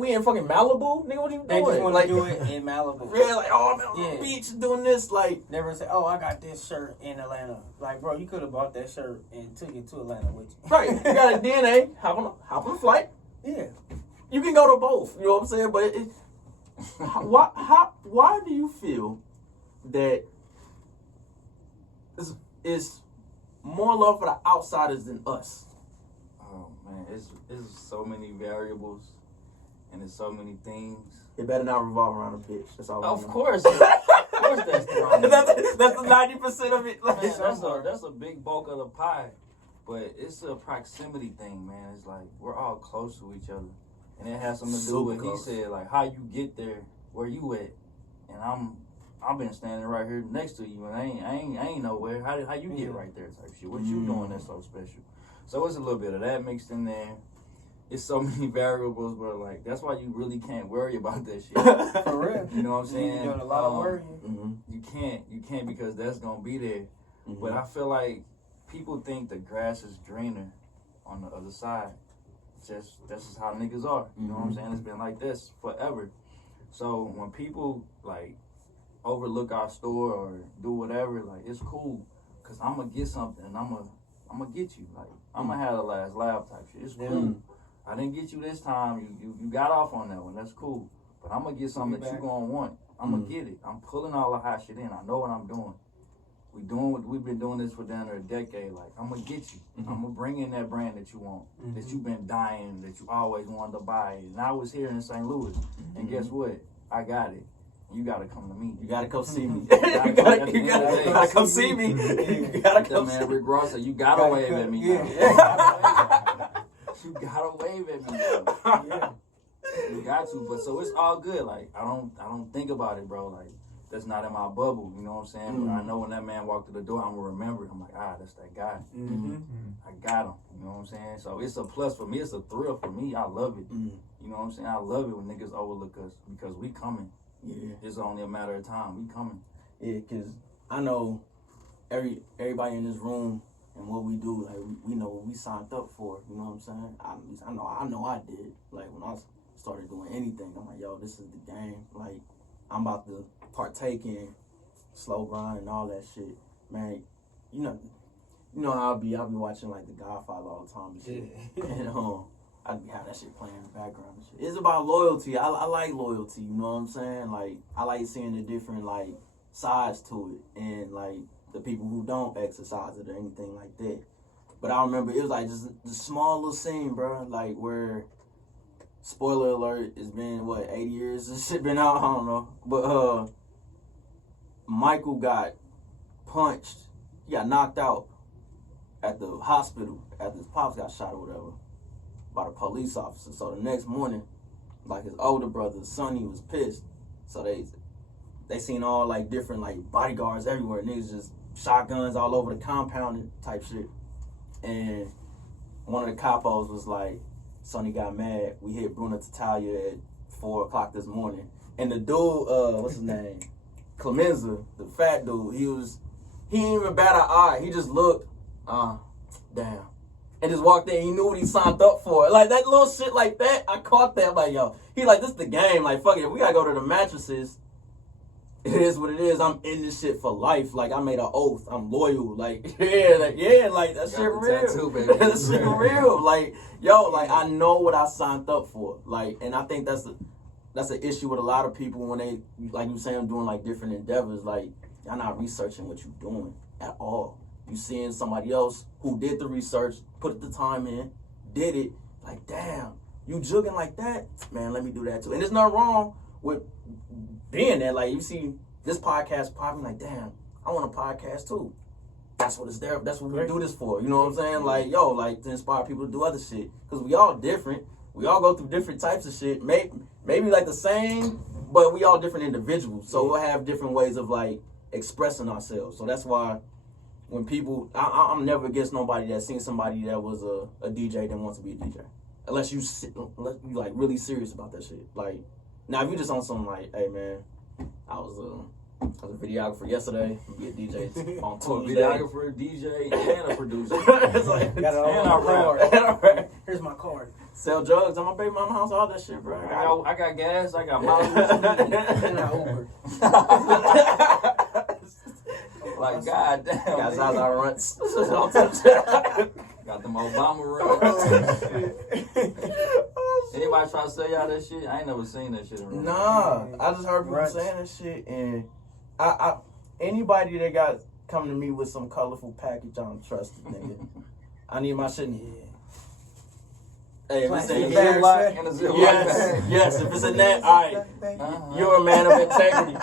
we in fucking Malibu? Nigga, what are you doing? They just want to do it in Malibu. Yeah, like, oh, I'm on the beach doing this, like. Never say, oh, I got this shirt in Atlanta. Like, bro, you could have bought that shirt and took it to Atlanta with you. Right, you got a DNA, hop on a flight. Yeah. You can go to both, you know what I'm saying? But why do you feel that it's more love for the outsiders than us? Oh man, it's so many variables, and it's so many things. It better not revolve around a bitch. That's all. Of course, that's the 90% of it. Like, man, that's a big bulk of the pie, but it's a proximity thing, man. It's like we're all close to each other, and it has something to do with what he said, like how you get there, where you at, and I've been standing right here next to you, and I ain't nowhere. How you get right there, type shit. What you doing that's so special? So it's a little bit of that mixed in there. It's so many variables, but like that's why you really can't worry about that shit. For real. You know what I'm saying? You're doing a lot of worrying. You can't because that's gonna be there. Mm-hmm. But I feel like people think the grass is greener on the other side. That's just how niggas are. You know what I'm saying? It's been like this forever. So when people like overlook our store or do whatever, like it's cool, cause I'm gonna get something and I'm gonna get you. Like I'm gonna have the last laugh type shit. It's cool. I didn't get you this time. You got off on that one. That's cool. But I'm gonna get something that you gonna want. I'm gonna get it. I'm pulling all the hot shit in. I know what I'm doing. We've been doing this for down a decade. Like I'm gonna get you. I'm gonna bring in that brand that you want, that you've been dying, that you always wanted to buy. And I was here in St. Louis, and guess what? I got it. You gotta come to me. You gotta come see me. you gotta come see me. You gotta come see me. Man, Rick Ross said, you gotta wave at me. You gotta wave at me. Yeah. You got to, but so it's all good. Like I don't think about it, bro. Like that's not in my bubble. You know what I'm saying? But I know when that man walked through the door, I'm gonna remember it. I'm like, that's that guy. I got him. You know what I'm saying? So it's a plus for me. It's a thrill for me. I love it. You know what I'm saying? I love it when niggas overlook us because we coming. Yeah. It's only a matter of time. We coming. Yeah, cause I know everybody in this room and what we do, like we know what we signed up for. You know what I'm saying? I know I did. Like when I started doing anything, I'm like, yo, this is the game. Like I'm about to partake in slow grind and all that shit, man. You know how I be watching like The Godfather all the time and shit, and I'd be having that shit playing in the background and shit. It's about loyalty. I like loyalty. You know what I'm saying? Like I like seeing the different like sides to it, and like the people who don't exercise it or anything like that. But I remember it was like just the small little scene, bro, like where, spoiler alert, it's been 80 years this shit been out, I don't know. But Michael got punched, he got knocked out at the hospital after his pops got shot or whatever by the police officer. So the next morning, like his older brother, Sonny, was pissed. So they seen all like different like bodyguards everywhere. Niggas just shotguns all over the compound and type shit. And one of the capos was like, Sonny got mad. We hit Bruno Tattaglia at 4:00 this morning. And the dude, what's his name? Clemenza, the fat dude, he didn't even bat an eye. He just looked, damn. And just walked in. He knew what he signed up for. Like, that little shit like that, I caught that. I'm like, yo, he like, this the game. Like, fuck it. We gotta go to the mattresses. It is what it is. I'm in this shit for life. Like, I made an oath. I'm loyal. Like, like that shit real. Tattoo, baby. That shit real. Like, yo, like, I know what I signed up for. Like, and I think that's an issue with a lot of people when they, like you saying, doing like different endeavors. Like, y'all not researching what you're doing at all. You seeing somebody else who did the research, put the time in, did it. Like, damn, you jugging like that? Man, let me do that too. And there's nothing wrong with being there. Like, you see this podcast popping, like, damn, I want a podcast too. That's what it's there. That's what we do this for. You know what I'm saying? Like, yo, like, to inspire people to do other shit. Because we all different. We all go through different types of shit. Maybe like the same, but we all different individuals. So we'll have different ways of, like, expressing ourselves. So that's why when people, I'm never against nobody that's seen somebody that was a DJ that wants to be a DJ. Unless you like really serious about that shit. Like, now if you just on something like, hey man, I was a videographer yesterday, be a DJ on Tuesday. Videographer, DJ, and a producer. It's like, Got it all on my card. Here's my card. Sell drugs at my baby mama house, all that shit, bro. I got gas, I got mileage. And I Uber. Like, goddamn. Got Zaza runs. Got them Obama runs. Anybody try to sell y'all that shit? I ain't never seen that shit in real life. Nah, I just heard people saying that shit, and I anybody that got come to me with some colorful package, I don't trust it, nigga. I need my shit in here. Hey, if it's in here, yes, if it's in that, all right, you're a man of integrity.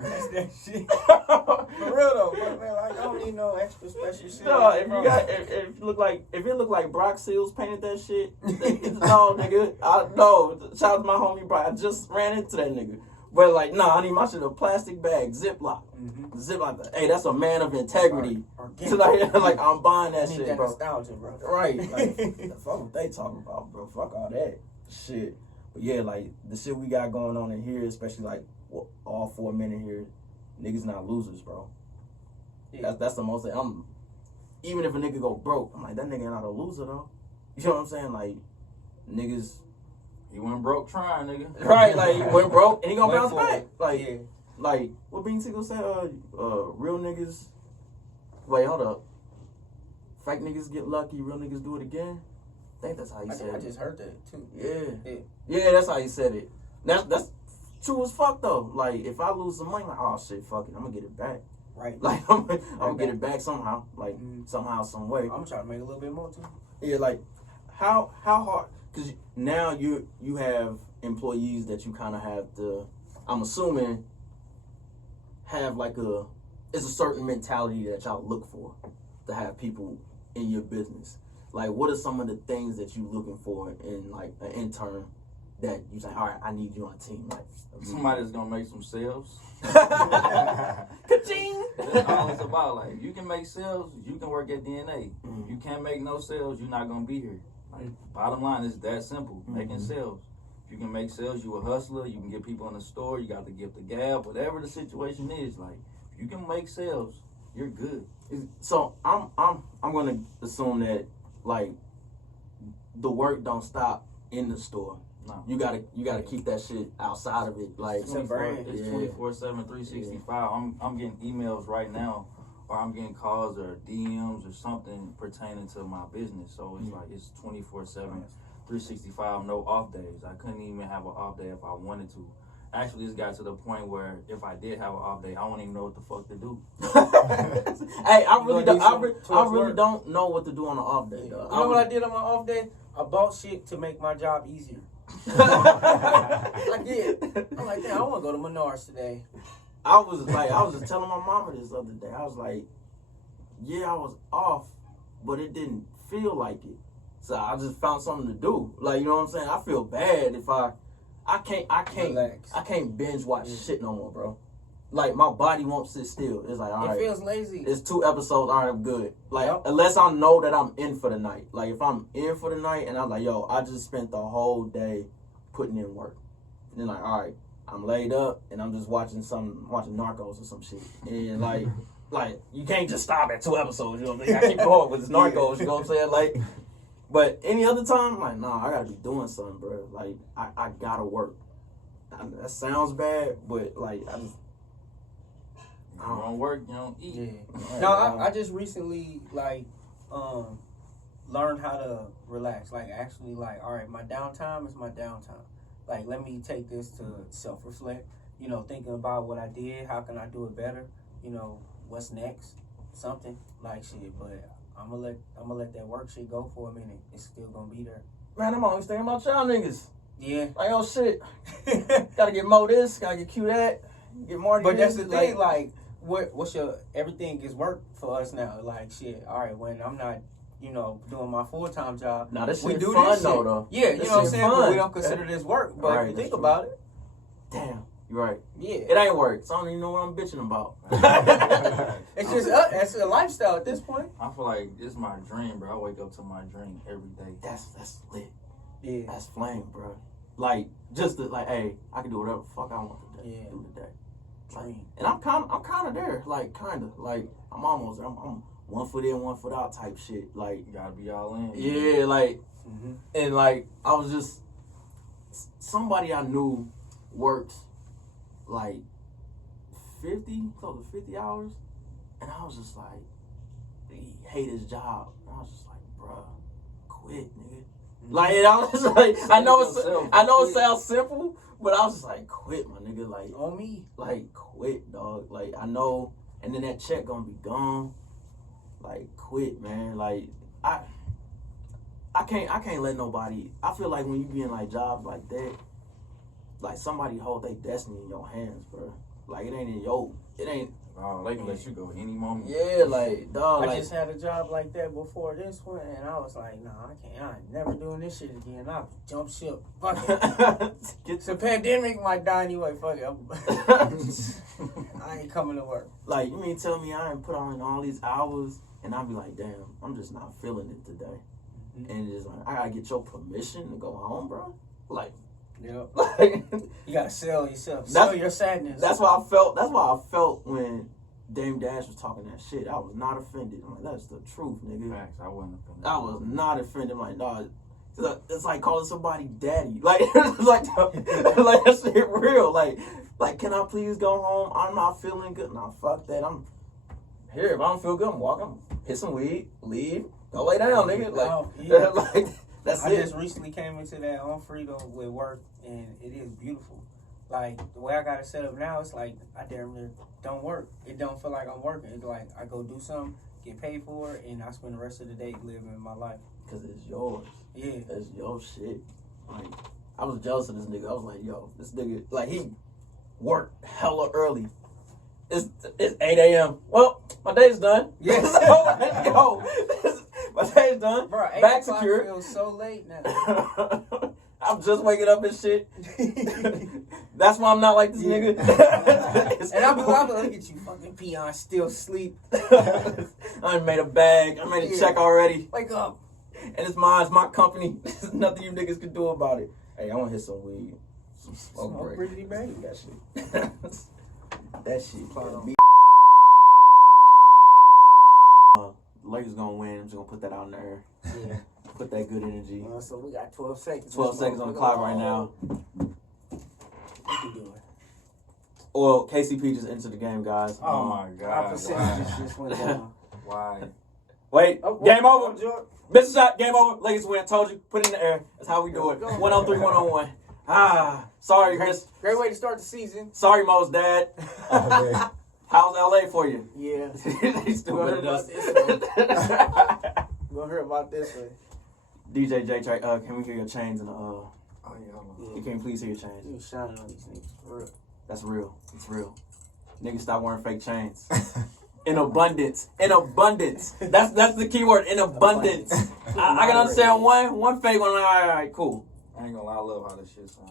That's that shit. For real though, but man, like, I don't need no extra special shit. No, if you got, if it look like Brock Seals painted that shit, no, nigga, I know. Shout out to my homie Brock. I just ran into that nigga. But like, nah, I need my shit in a plastic bag, Ziploc. Ziploc. Hey, that's a man of integrity. So like, I'm buying that shit, that bro. nostalgia, bro. Right. Like, fuck what they talking about, bro. Fuck all that shit. But yeah, like, the shit we got going on in here, especially like all 4 men in here, niggas not losers, bro. Yeah. That's the most. Even if a nigga go broke, I'm like, that nigga not a loser though. You know what I'm saying? Like, niggas. He went broke trying, nigga. Right, like, he went broke and he gonna bounce back. It. Like, yeah. Like, what Bean Tickle said, real niggas. Wait, hold up. Fake niggas get lucky, real niggas do it again. I think that's how he said it. I just heard that too. Yeah, that's how he said it. That's true as fuck though. Like, if I lose some money, like, oh shit, fuck it, I'm gonna get it back. Right. Like, I'm gonna get it back somehow. Like, somehow, some way. I'm gonna try to make a little bit more too. Yeah, like, how hard? Because now you have employees that you kind of have to, I'm assuming, have like it's a certain mentality that y'all look for to have people in your business. Like, what are some of the things that you looking for in like an intern that you say, all right, I need you on a team? Like, somebody that's gonna make some sales. Ka-ching! That's all it's about. Like, you can make sales, you can work at DNA. You can't make no sales, you're not gonna be here. Like, bottom line is that simple. Making sales. If you can make sales, you a hustler. You can get people in the store. You got to give the gab. Whatever the situation is, like, if you can make sales, you're good. So I'm gonna assume that like the work don't stop in the store. No. You gotta keep that shit outside of it. Like, it's 24/7, 365. I'm getting emails right now, or I'm getting calls or DMs or something pertaining to my business. So it's like it's 24/7, 365, no off days. I couldn't even have an off day if I wanted to. Actually, this got to the point where if I did have an off day, I wouldn't even know what the fuck to do. Hey, I really don't know what to do on an off day. Though. You know what I did on my off day? I bought shit to make my job easier. I did. I'm like, damn, I want to go to Menards today. I was just telling my mama this other day. I was like, yeah, I was off, but it didn't feel like it. So I just found something to do. Like, you know what I'm saying? I feel bad if I can't Relax. I can't binge watch shit no more, bro. like my body won't sit still. It's like, all right, it feels lazy. it's 2 episodes, all right, I'm good. Like, Yep. unless I know that I'm in for the night. Like, if I'm in for the night and I'm like, yo, I just spent the whole day putting in work. And then like, all right, I'm laid up and I'm just watching Narcos or some shit. And like you can't just stop at 2 episodes. You know what I mean? I keep going with this Narcos. You know what I'm saying? Like, but any other time, like, nah, I gotta be doing something, bro. Like, I gotta work. That sounds bad, but like, I just. You don't work, you don't eat. Yeah. No, I just recently like learned how to relax. Like actually like, all right, my downtime is my downtime. Like let me take this to self-reflect, you know, thinking about what I did, how can I do it better, you know, what's next, something like shit. But I'm gonna let that work shit go for a minute. It's still gonna be there. Man, I'm always thinking about y'all niggas. Yeah. Like, oh shit, gotta get Mo this, gotta get Q that, get Marty But this. that's the thing, like what's your everything is work for us now. Like shit, all right, when I'm not, you know, doing my full-time job, Now this we shit do fun this though, shit. though. Yeah, you This know what I'm shit saying? fun. But we don't consider this work. But Right, if you think that's about it, Damn, you're right. yeah. It ain't work, so I don't even know what I'm bitching about. It's just it's a lifestyle at this point. I feel like this is my dream, bro. I wake up to my dream every day. That's lit. Yeah. That's flame, bro. Like, just to, like, hey, I can do whatever the fuck I want today. Yeah. Do today. Like, Dream. and I'm kind of there. Like, like I'm almost there. I'm 1 foot in, 1 foot out type shit. Like, You gotta be all in. yeah, like, Mm-hmm. and like I was just somebody I knew worked like 50, close to 50 hours, and I was just like, he hate his job. And I was just like, bruh, quit, nigga. Like, and I was just like, I know it sounds simple, but I was just like, quit, my nigga. Like, On me. like, quit, dog. Like, I know, and then that check gonna be gone. Like, quit, man. Like, I can't let nobody. I feel like when you be in like jobs like that, like somebody hold their destiny in your hands, bro. Like, it ain't in your, it ain't. Oh, they can let you go any moment. Yeah, like, dog. I Like, just had a job like that before this one, and I was like, nah, I can't. I ain't never doing this shit again. I'll jump ship. Fuck it. It's a pandemic might die anyway. Fuck it. I ain't coming to work. like, you mean tell me I ain't put on all these hours, and I'll be like, damn, I'm just not feeling it today. Mm-hmm. And it's like, I gotta get your permission to go home, bro. Like, Yep. like You gotta sell yourself. That's- Sell your sadness. that's why I felt. That's why I felt when Dame Dash was talking that shit. I was not offended. I'm like, that's the truth, nigga. Facts, I wasn't offended. I was not offended. I'm like, nah. It's like calling somebody daddy. Like, it's like that shit real. Like, can I please go home? I'm not feeling good. Nah, fuck that. I'm here. If I don't feel good, I'm walking. Hit some weed. Leave. Go lay down, nigga. Like, Oh, yeah. like that's I it. just recently came into that on freedom with work, and it is beautiful. Like, the way I got it set up now, it's like I damn near don't work. It don't feel like I'm working. It's like I go do something, get paid for it, and I spend the rest of the day living my life. Cause it's yours. Yeah. That's your shit. Like, I was jealous of this nigga. I was like, yo, this nigga, like, he worked hella early. It's 8 a.m. Well, my day's done. Yeah. So, like, yo, my day's done. Bro, 8 Back o'clock secure. feels so late now. I'm just waking up and shit. That's why I'm not like this nigga. And I'll be look at you, fucking peon, still sleep. I made a bag. I made a check already. Wake up. And it's mine. It's my company. There's nothing you niggas can do about it. Hey, I want to hit some weed. Some smoke break. Pretty baby. That shit. That shit. Lakers gonna win. I'm just gonna put that out in the air. Yeah. Put that good energy. So we got 12 seconds. 12 seconds on the clock right now. We can do it. Well, KCP just entered the game, guys. Oh my Our God. percentages just went down. Why? Wait, Oh, game over. George. Miss a shot, game over. Lakers win. Told you, put it in the air. That's how we do it. 1-on-3, 1-on-1. Ah, sorry, Chris. Great way to start the season. Sorry, Mo's dad. How's LA for you? Yeah. He's stupid at us. We'll hear about this one. DJ JTR, can we hear your chains in the Oh yeah. hold on. You can please hear your chains. You shining on these niggas for real. That's real. It's real. Niggas stop wearing fake chains. In abundance. In abundance. That's the key word. In abundance. I can understand one fake one. All right, cool. I ain't gonna lie, I love how this shit sounds.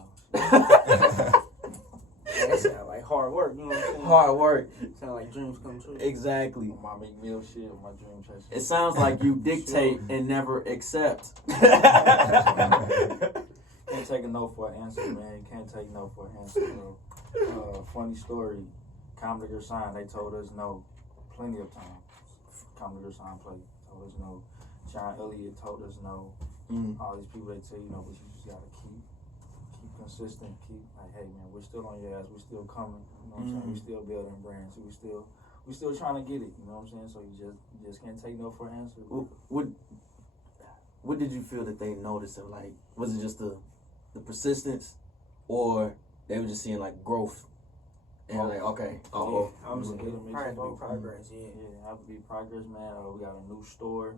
That sound like hard work, you know what I'm saying? Hard work. Sound like dreams come true. Exactly. My McMill shit, my dream chase. It sounds like you dictate and never accept. Can't take a no for an answer, man. Can't take no for an answer, bro. Funny story. Commodore Sign, they told us no plenty of times. Commodore Sign told us no. John Elliott told us no. All these people, they tell you no, but you just gotta keep consistent. Keep like, hey man, we're still on your ass. We're still coming. You know what I'm saying? We still building brands. We still trying to get it. You know what I'm saying? So you just can't take no for an answer. What did you feel that they noticed? And like, was it just the persistence, or they were just seeing like growth? And like, okay, I'm just trying to be progress. Yeah, have to be progress, man. We got a new store.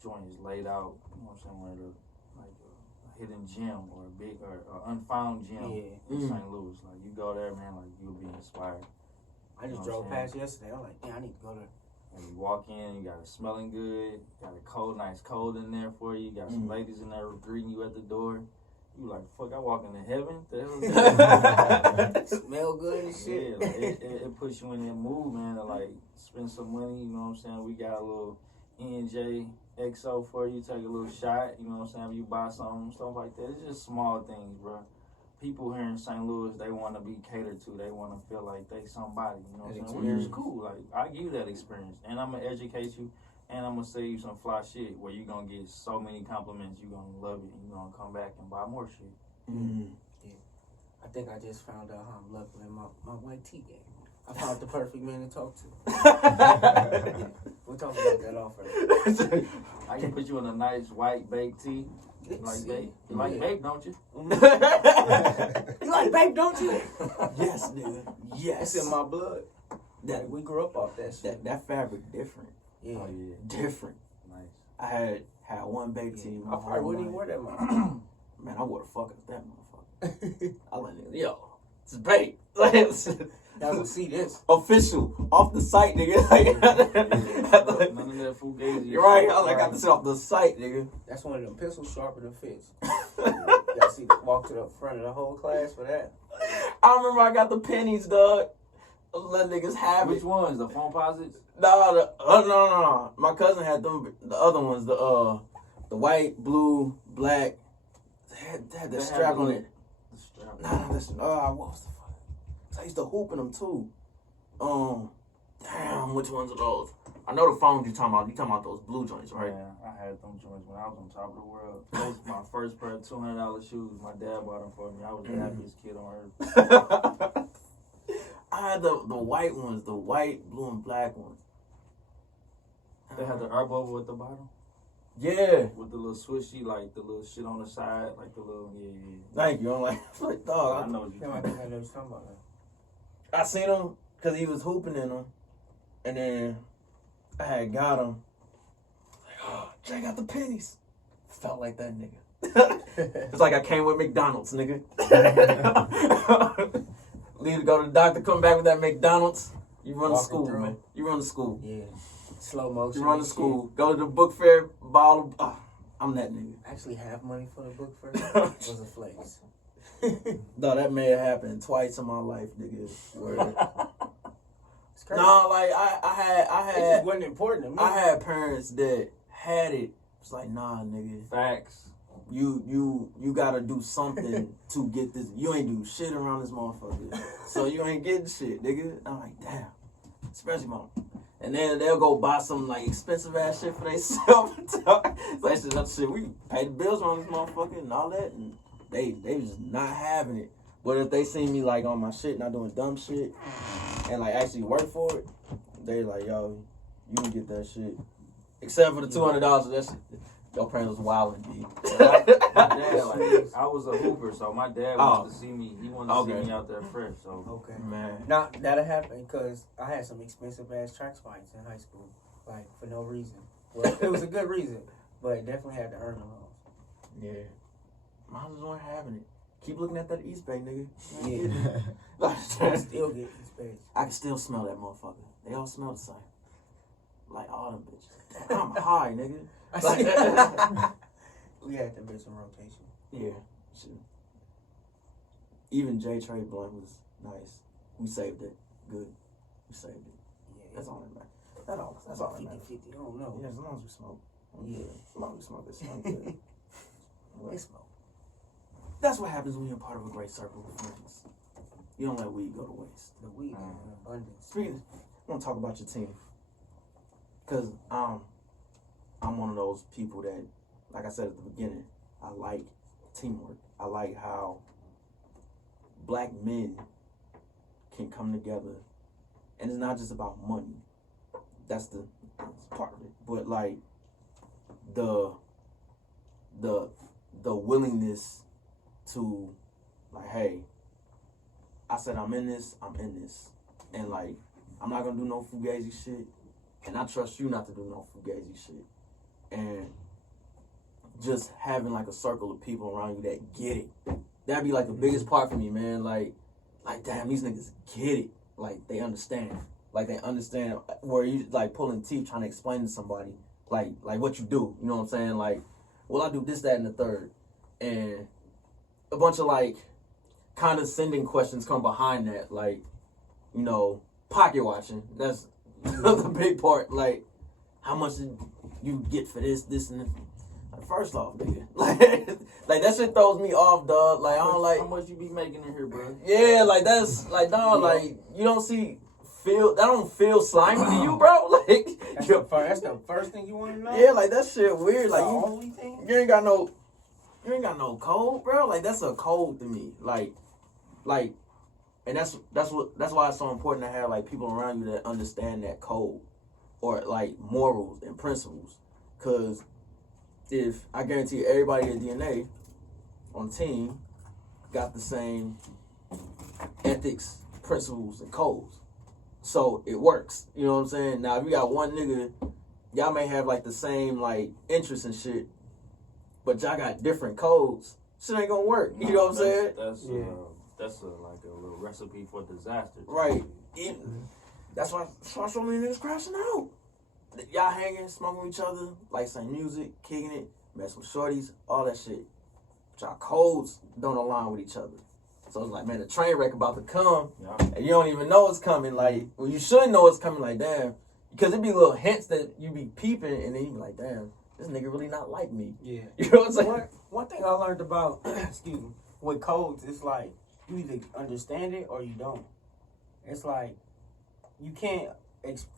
Joint is laid out. You know what I'm saying? One of the like a hidden gem or a big or unfound gem in St. Louis. Like you go there, man. Like you'll be inspired. I just drove past yesterday. I'm like, yeah, I need to go there. And you walk in, you got it smelling good. Got a nice cold in there for you. Got some ladies in there greeting you at the door. You like, fuck, I walk into heaven? The hell is that? Smell good and shit. Yeah, like, it puts you in that mood, man, to like spend some money, you know what I'm saying? We got a little NJ XO for you, take a little shot, you know what I'm saying? If you buy something, stuff like that. It's just small things, bro. People here in St. Louis, they want to be catered to. They want to feel like they somebody, you know what I'm saying? Which is cool. Like, I give you that experience. And I'm going to educate you. And I'm going to sell you some fly shit where you're going to get so many compliments, you're going to love it, and you're going to come back and buy more shit. Yeah. I think I just found out how I'm lucky in my white tea game. I found the perfect man to talk to. We'll talk about that off air. I can put you in a nice white baked tea. You like babe? You like babe, don't you? You like babe, don't you? Yes, nigga. Yes. It's in my blood. That we grew up off that shit. That fabric different. Yeah. Oh, yeah. Different. Nice. I had one baby team. I probably wouldn't even wear that much. Man, I would have fucked with that motherfucker. I like niggas, yo, it's bait. Y'all gonna see this. Official. Off the site, nigga. None of that fugazi. You're right. I got this off the site, nigga. That's one of them pencils sharper than fists. Y'all see, walk to the front of the whole class for that. I remember I got the pennies, dog. Let niggas have Which ones? The phone posits? No. My cousin had them. The other ones, the white, blue, black. They had the strap on it. The strap. Nah, listen. What was the fuck? I used to hoop in them too. Damn, which ones are those? I know the phones you talking about. You talking about those blue joints, right? Yeah, I had them joints when I was on top of the world. Those was my first pair of $200 shoes. My dad bought them for me. I was the happiest kid on earth. I had the white ones, the white, blue, and black ones. They had the herb over at the bottom? Yeah. With the little swishy, like the little shit on the side, like the little, Thank you. I'm like, dog. I know what you're I think I know what you're talking about. I seen him because he was hooping in them. And then I had got him. Like, oh, Jay got the pennies. Felt like that nigga. It's like I came with McDonald's, nigga. Leave to go to the doctor, come back with that McDonald's. You run to school, man. You run to school. Yeah. Slow motion. You run to school. Go to the book fair, ball of... I'm that nigga. Actually have money for the book fair. Was a flex. No, that may have happened twice in my life, nigga. It's crazy. No, like I It had just wasn't important to me. I had parents that had it. It's like, nah, nigga. Facts. You gotta do something to get this. You ain't do shit around this motherfucker. So you ain't getting shit, nigga. I'm like, damn. Especially mom. And then they'll go buy some like expensive ass shit for themselves. So that's just shit. We pay the bills on this motherfucker and all that, and they just not having it. But if they see me like on my shit, not doing dumb shit, and like actually work for it, they like, yo, you can get that shit. Except for the $200, that shit. Your parents was wildin', B. My dad, like, I was a hooper, so my dad wanted to see me. He wanted to see me out there fresh. So Okay. Man. Now, that'll happen because I had some expensive ass track spikes in high school. Like, for no reason. Well, it was a good reason, but definitely had to earn them all. Yeah. Mine just weren't having it. Keep looking at that East Bay, nigga. Yeah. I still get these space. I can still smell that motherfucker. They all smell the same. Like all them bitches. I'm high, nigga. We had them bitch in rotation. Yeah. Shit. Even JTR3Y was Nice. We saved it. Good. We saved it. Yeah, That's all that matters. That's all that matters. 50-50, I don't know. Yeah, as long as we smoke. Yeah. As long as we smoke, it's good. They smoke. That's what happens when you're part of a great circle of friends. You don't let weed go to waste. The weed is in abundance. Speaking, I want to talk about your team. Because I'm one of those people that, like I said at the beginning, I like teamwork. I like how black men can come together. And it's not just about money. That's part of it. But like the willingness to like, hey, I said I'm in this. And like, I'm not gonna do no fugazi shit. And I trust you not to do no fugazi shit. And just having like a circle of people around you that get it. That'd be like the biggest part for me, man. Like damn, these niggas get it. Like they understand. Like they understand where you like pulling teeth trying to explain to somebody like what you do. You know what I'm saying? Like, well, I do this, that, and the third. And a bunch of like condescending questions come behind that. Like, you know, pocket watching. That's the big part. Like, how much did you get for this, and this? Like, first off, nigga. Like that shit throws me off, dog. Like, I don't like. How much you be making in here, bro? Yeah, like that's like, dog. Like you don't that don't feel slimy to you, bro. Like That's the first thing you want to know? Yeah, like that shit weird. Like the only thing? You ain't got no code, bro. Like that's a code to me. Like, and that's why it's so important to have like people around you that understand that code or like morals and principles. Cause if I guarantee everybody at DNA on the team got the same ethics, principles, and codes. So it works. You know what I'm saying? Now if you got one nigga, y'all may have like the same like interests and shit, but y'all got different codes. Shit ain't gonna work. You know what I'm saying? That's like a little recipe for disaster. Right. That's why so many niggas crashing out. Y'all hanging, smoking with each other, like same music, kicking it, messing with shorties, all that shit. But y'all codes don't align with each other. So it's like, man, the train wreck about to come, and you don't even know it's coming. Like, well, you should know it's coming. Like, damn, because it be little hints that you be peeping, and then you be like, damn, this nigga really not like me. Yeah. You know what I'm saying? One thing I learned about, excuse me, with codes, it's like you either understand it or you don't. It's like you can't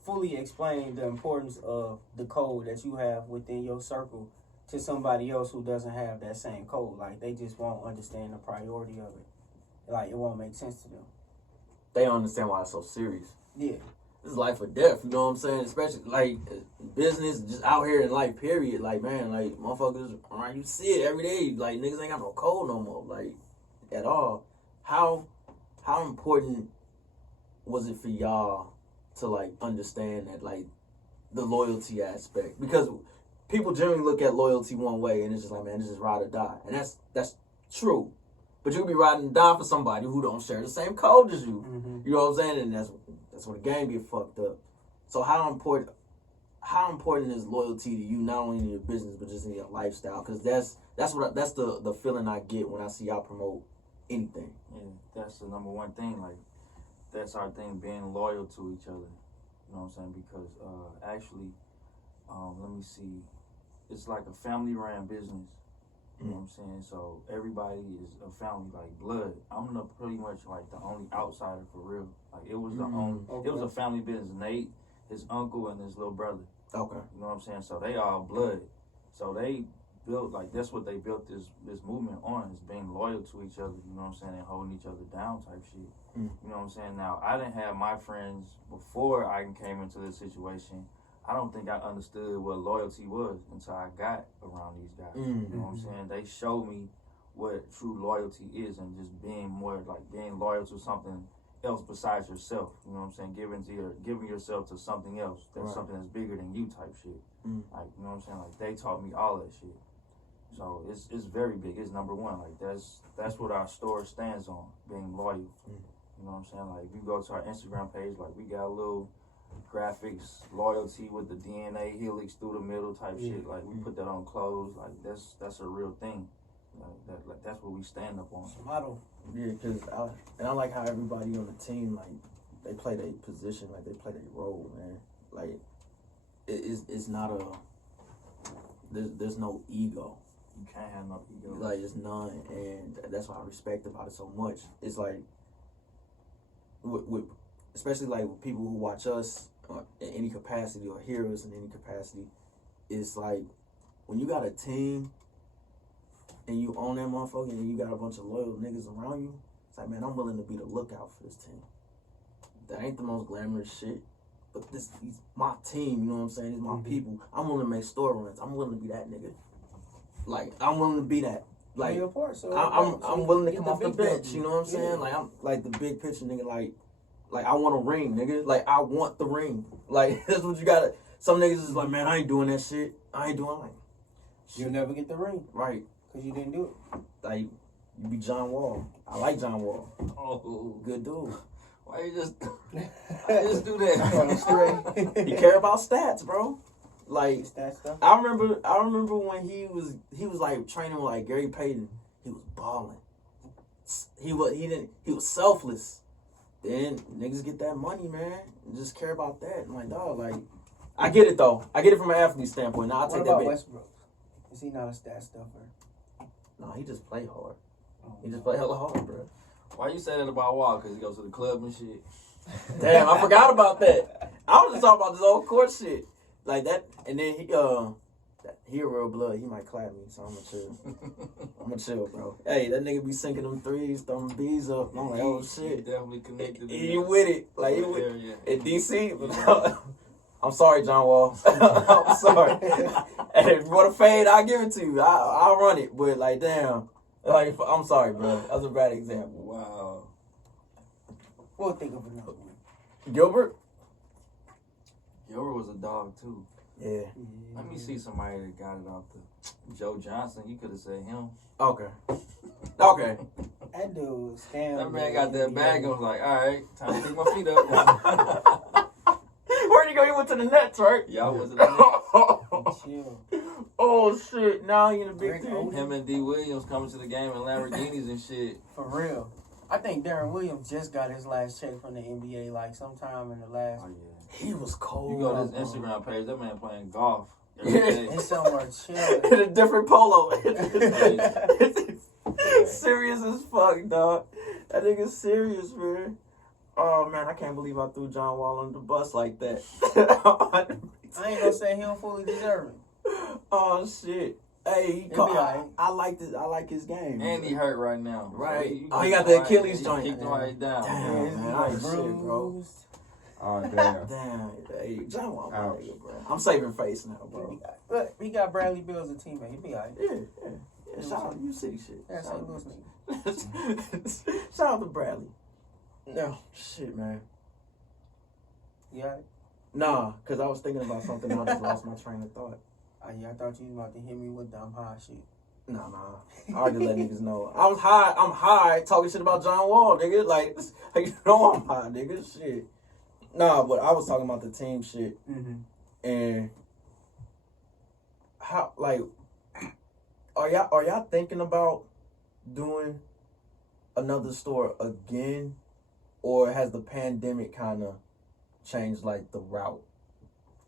fully explain the importance of the code that you have within your circle to somebody else who doesn't have that same code. Like, they just won't understand the priority of it. Like, it won't make sense to them. They don't understand why it's so serious. Yeah. This is life or death, you know what I'm saying? Especially, like, business, just out here in life, period. Like, man, like, motherfuckers, right, you see it every day. Like, niggas ain't got no code no more, like, at all. How important was it for y'all to, like, understand that, like, the loyalty aspect? Because people generally look at loyalty one way, and it's just like, man, this is ride or die. And that's true. But you could be riding and die for somebody who don't share the same code as you. Mm-hmm. You know what I'm saying? And that's where the game get fucked up. So how important is loyalty to you, not only in your business but just in your lifestyle? Because that's the feeling I get when I see y'all promote anything. Yeah, that's the number one thing. Like, that's our thing, being loyal to each other. You know what I'm saying? Because actually, let me see, it's like a family-ran business. You know what I'm saying? So everybody is a family, like blood. I'm pretty much like the only outsider for real. Like it was it was a family business. Nate, his uncle, and his little brother. Okay. You know what I'm saying? So they all blood. So they built, like, that's what they built this movement on, is being loyal to each other. You know what I'm saying? And holding each other down type shit. You know what I'm saying? Now, I didn't have my friends before I came into this situation. I don't think I understood what loyalty was until I got around these guys. You know what I'm saying? They showed me what true loyalty is, and just being more like being loyal to something else besides yourself. You know what I'm saying? Giving yourself to something else, that's something that's bigger than you type shit. Like, you know what I'm saying? Like, they taught me all that shit. So it's very big. It's number one. Like, that's what our store stands on, being loyal. You know what I'm saying? Like, if you go to our Instagram page, like, we got a little graphics, loyalty with the DNA helix through the middle type shit. Like, we put that on clothes. Like, that's a real thing. Like that's what we stand up on. Model. Yeah, I like how everybody on the team, like, they play their position, like they play their role, man. Like, it's not there's no ego. You can't have no ego. Like, it's none, and that's what I respect about it so much. It's like, with especially like with people who watch us in any capacity or hear us in any capacity, it's like when you got a team and you own that motherfucker and you got a bunch of loyal niggas around you, it's like, man, I'm willing to be the lookout for this team. That ain't the most glamorous shit, but this is my team, you know what I'm saying? It's my people. I'm willing to make store runs. I'm willing to be that nigga. Like, I'm willing to be that. Like, I'm willing to come off the bench, you know what I'm saying? Like, I'm like the big picture nigga, like I want a ring, nigga. Like, I want the ring. Like, that's what you gotta. Some niggas is like, man, I ain't doing that shit. I ain't doing like. You'll never get the ring. Right. Because you didn't do it. Like, you be John Wall. I like John Wall. Oh, Good dude. why you just do that? He care about stats, bro. Like, That stuff. I remember when he was like training with like Gary Payton. He was balling. He was selfless. Then niggas get that money, man. And just care about that. I'm like, dog, like, I get it though. I get it from an athlete standpoint. Now I'll What take about that bit. Westbrook? Is he not a stat stuffer? No, he just play hard. He just play hella hard, bro. Why you say that about Wall? Because he goes to the club and shit. Damn, I forgot about that. I was just talking about this old court shit. Like that, and then he a real blood. He might clap me, so I'm gonna chill, bro. Hey, that nigga be sinking them threes, throwing bees up. I'm like, oh He shit. definitely connected. He with it. Like, he with area. in DC. I'm sorry, John Wall. I'm sorry. Hey, if you want to fade, I'll give it to you. I'll run it. But, like, damn. Like, I'm sorry, bro. That was a bad example. Wow. We'll think of another one. Gilbert? Gilbert was a dog, too. Yeah. Let me see somebody that got it off the Joe Johnson. You could have said him. Okay. Okay. That dude scammed. That man got that bag and was like, all right, time to pick my feet up. Where'd he go? He went to the Nets, right? Y'all was in the Nets. Chill. Oh, shit. Now he in the big Rick three. Owens. Him and D. Williams coming to the game in Lamborghinis and shit. For real. I think Darren Williams just got his last check from the NBA, like sometime in the last. Oh, yeah. He was cold. You go to his Instagram page, that man playing golf. Every Yeah. day. It's somewhere chilling. In a different polo. Crazy. Serious as fuck, dog. That nigga's serious, man. Oh, man, I can't believe I threw John Wall under the bus like that. I ain't gonna say he don't fully deserve it. Oh, shit. Hey, It'll be all right. I like his game. And he hurt right now. Right. So Oh, he got the Achilles he joint. kicked him right down. Damn, man, I ain't shit, bro. Bruised. Oh, damn. Damn. Hey, John Wall, my Ouch. nigga, bro. I'm saving face now, bro. Look, he got Bradley Beal as a teammate. He be alright. Yeah. Shout out to you, city shit. Yeah, Shout St. Louis nigga. Shout out to Bradley. No, shit, man. You got it? Nah, because I was thinking about something. I just lost my train of thought. Yeah, I thought you was about to hit me with dumb high shit. Nah. I already let niggas know. I was high. I'm high talking shit about John Wall, nigga. Like, you know I'm high, nigga. Shit. Nah, but I was talking about the team shit. Mm-hmm. And how, like, are y'all thinking about doing another store again? Or has the pandemic kind of changed, like, the route?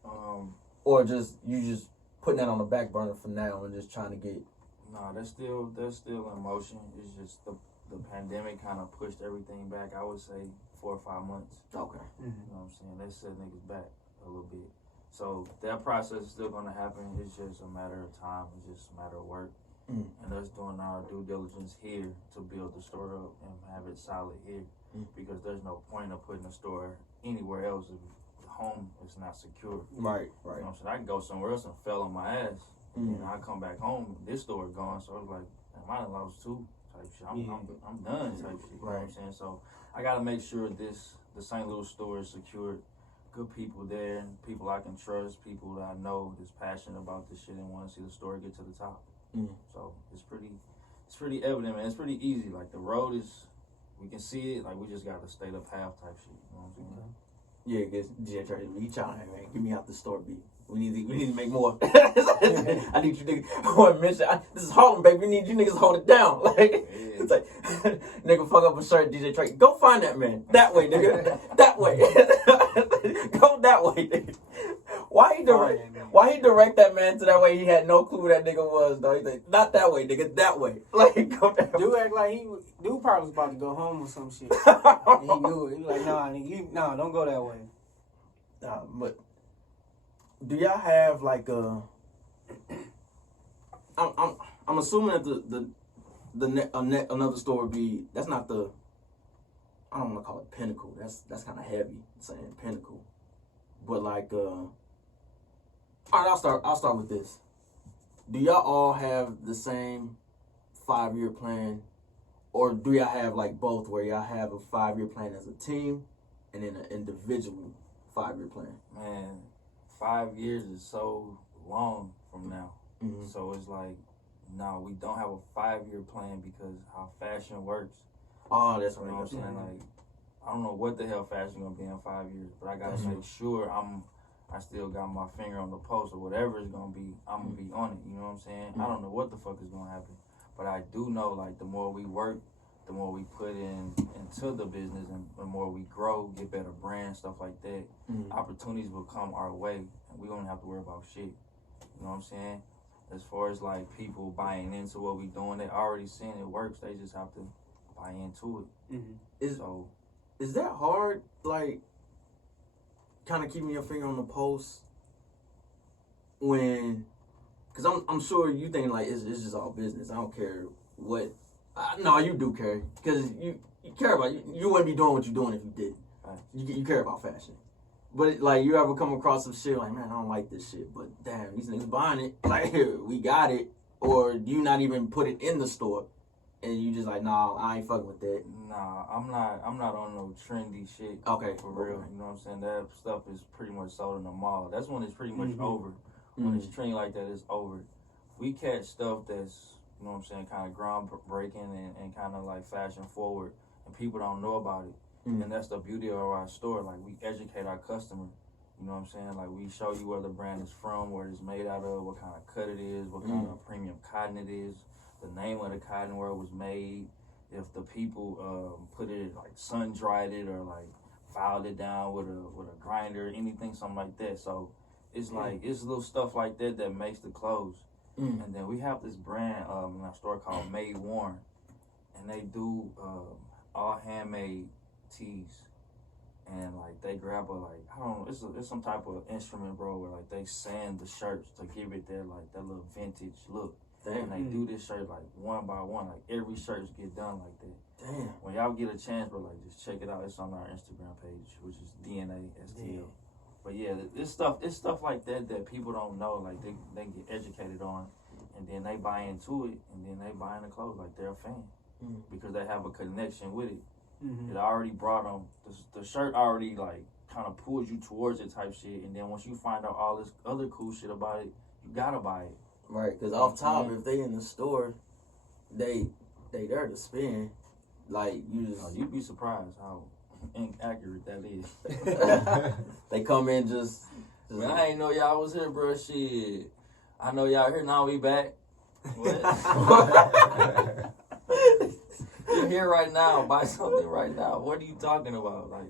Or you just putting that on the back burner for now and just trying to get... Nah, they're still in motion. It's just the pandemic kind of pushed everything back, I would say, 4 or 5 months. Okay. Mm-hmm. You know what I'm saying? They set niggas back a little bit. So that process is still going to happen. It's just a matter of time. It's just a matter of work. Mm. And us doing our due diligence here to build the store up and have it solid here. Mm. Because there's no point of putting a store anywhere else if home is not secure. Right. You know what I'm saying? I can go somewhere else and fell on my ass. Mm. And I come back home, this store gone. So I was like, man, I done lost 2 type shit. I'm done type shit. You know what I'm saying? So I got to make sure the St. Louis store is secured. Good people there, and people I can trust, people that I know that's passionate about this shit and want to see the store get to the top. Mm. So it's pretty evident, man. It's pretty easy. Like the road is, we can see it. Like we just got to stay the path type shit. You know what I'm saying? Yeah, because JTR3Y trying, man. Get me out the store, B. We need to make more. I need you niggas. This is Harlem, baby. We need you niggas to hold it down. Like it's like nigga fuck up a shirt, DJ Trey. Go find that man. That way, nigga. That way. Go that way, nigga. Why he direct that man to that way? He had no clue who that nigga was, though. He's like, not that way, nigga. That way. Like go that way. Dude act like dude probably was about to go home or some shit. And he knew it. He was like, nah, don't go that way. But do y'all have like I'm assuming that another store would be, that's not the, I don't want to call it pinnacle. That's kind of heavy saying pinnacle. But like all right, I'll start with this. Do y'all all have the same 5-year plan, or do y'all have like both, where y'all have a 5-year plan as a team and then an individual 5-year plan? Man, 5 years is so long from now. Mm-hmm. So it's like, no, we don't have a 5-year plan because how fashion works. Oh, that's You know right. what I'm saying? Like, I don't know what the hell fashion gonna be in 5 years, but I gotta make sure I still got my finger on the pulse, or whatever it's gonna be, I'm gonna be on it. You know what I'm saying? I don't know what the fuck is gonna happen, but I do know, like, the more we work, the more we put into the business, and the more we grow, get better brands, stuff like that, opportunities will come our way, and we don't have to worry about shit. You know what I'm saying? As far as like people buying into what we doing, they already seeing it works. They just have to buy into it. Mm-hmm. Is that hard? Like, kind of keeping your finger on the pulse when, because I'm sure you thinking like it's just all business. I don't care what. No, you do care, because you care about you wouldn't be doing what you're doing if you didn't. Right. You care about fashion. But like, you ever come across some shit like, man, I don't like this shit, but damn, these niggas buying it. Like, here, we got it. Or do you not even put it in the store, and you just like, nah, I ain't fucking with that. Nah, I'm not on no trendy shit. Okay, for real. Okay. You know what I'm saying? That stuff is pretty much sold in the mall. That's when it's pretty much over. When it's trendy like that, it's over. We catch stuff that's, you know what I'm saying, kind of groundbreaking and kind of like fashion forward, and people don't know about it. And that's the beauty of our store. Like, we educate our customer. You know what I'm saying? Like, we show you where the brand is from, where it's made out of, what kind of cut it is, what kind of premium cotton it is, the name of the cotton, where it was made, if the people put it, like, sun-dried it, or, like, filed it down with a grinder, anything, something like that. So, it's like, it's little stuff like that that makes the clothes. And then we have this brand in our store called Made Worn, and they do all handmade tees, and like they grab I don't know, it's some type of instrument, bro, where like they sand the shirts to give it that little vintage look. Damn. And they do this shirt like one by one, like every shirt get done like that. Damn. When y'all get a chance, bro, like just check it out. It's on our Instagram page, which is Dnastl. But yeah, it's stuff like that people don't know, like they get educated on, and then they buy into it, and then they buy in the clothes like they're a fan because they have a connection with it. It already brought them, the shirt already like kind of pulls you towards it type shit, and then once you find out all this other cool shit about it, you gotta buy it. Right, because off top, if they in the store, they there to spend. Like, you just... you'd be surprised how inaccurate that is. They come in just man, I ain't know y'all was here, bro. Shit. I know y'all here, now we back. What? You're here right now. Buy something right now. What are you talking about? Like,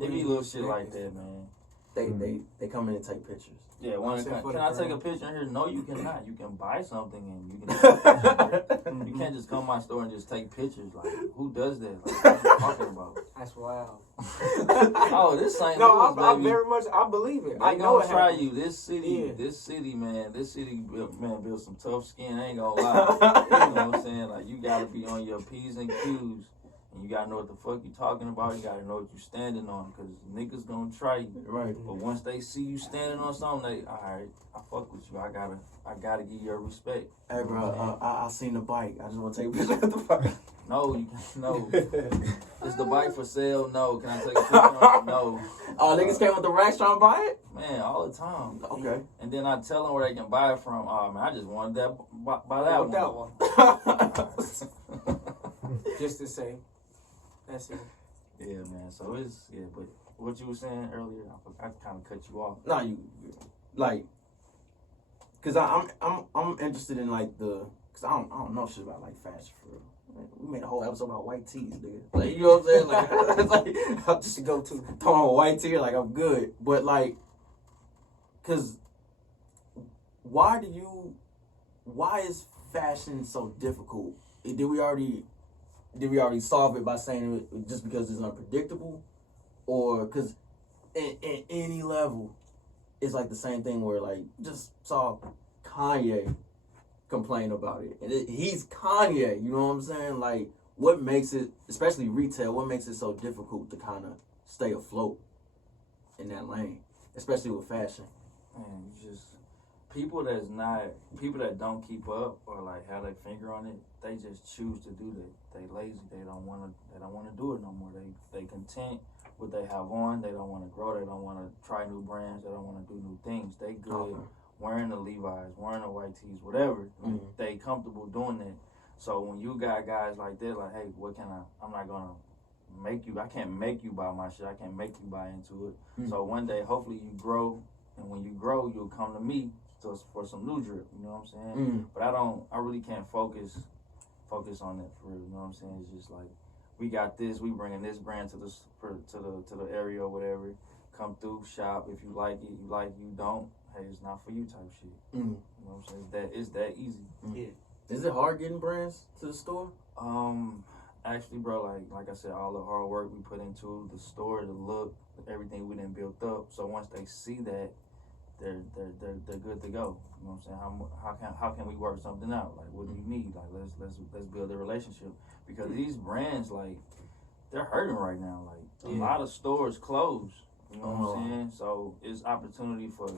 it be little shit like that, man. They come in and take pictures. Yeah, can I take a picture in here? No, you cannot. You can buy something and you can. You can't just come to my store and just take pictures. Like, who does that? Like, what are you talking about? That's wild. Oh, this St. No, Louis, I baby. very much, I believe it. I know gonna it try happens. you. This city, man, built some tough skin. I ain't gonna lie. You know what I'm saying? Like, you gotta be on your P's and Q's. And you gotta know what the fuck you talking about. You gotta know what you standing on, because niggas gonna try you. Right. But once they see you standing on something, they, all right, I fuck with you. I gotta give you your respect. Hey, bro, I seen the bike. I just want to take a picture of the bike. No, you no. Is the bike for sale? No. Can I take a picture of it? No. Oh, niggas came with the racks trying to buy it? Man, all the time. Okay. And then I tell them where they can buy it from. Oh, man, I just wanted that, buy that one. Just to say. That's it. Yeah, man. So but what you were saying earlier, I kind of cut you off. No, you like cause I'm interested in like cause I don't know shit about like fashion for real. Like, we made a whole episode about white tees, nigga. Like, you know what I'm saying? Like, it's like I'll just go to throw on a white tee, like I'm good. But like, cause why is fashion so difficult? Did we already solve it by saying it just because it's unpredictable, or because in any level, it's like the same thing where like just saw Kanye complain about it, and he's Kanye. You know what I'm saying? Like, what makes it, especially retail, what makes it so difficult to kind of stay afloat in that lane, especially with fashion? Man, you just people that don't keep up or like have their finger on it, they just choose to do that. They lazy. They don't want to do it no more. They content what they have on. They don't want to grow. They don't want to try new brands. They don't want to do new things. They good wearing the Levi's, wearing the white tees, whatever. Mm-hmm. They comfortable doing that. So when you got guys like that, like, hey, what can I'm not gonna make you. I can't make you buy my shit. I can't make you buy into it. Mm-hmm. So one day, hopefully, you grow, and when you grow, you'll come to me for some new drip. You know what I'm saying? Mm-hmm. But I really can't focus on that for real. You know what I'm saying? It's just like, we got this. We bringing this brand to the area or whatever. Come through, shop. If you like it, you like it. You don't, hey, it's not for you type shit. Mm-hmm. You know what I'm saying? It's that easy. Mm-hmm. Yeah. Is it hard getting brands to the store? Actually, bro, like I said, all the hard work we put into the store, the look, everything we done built up. So once they see that, they're good to go. You know what I'm saying? How can we work something out? Like, what do you need? Like, let's build a relationship, because these brands, like, they're hurting right now. Like, a lot of stores closed. You know what I'm saying? So it's opportunity for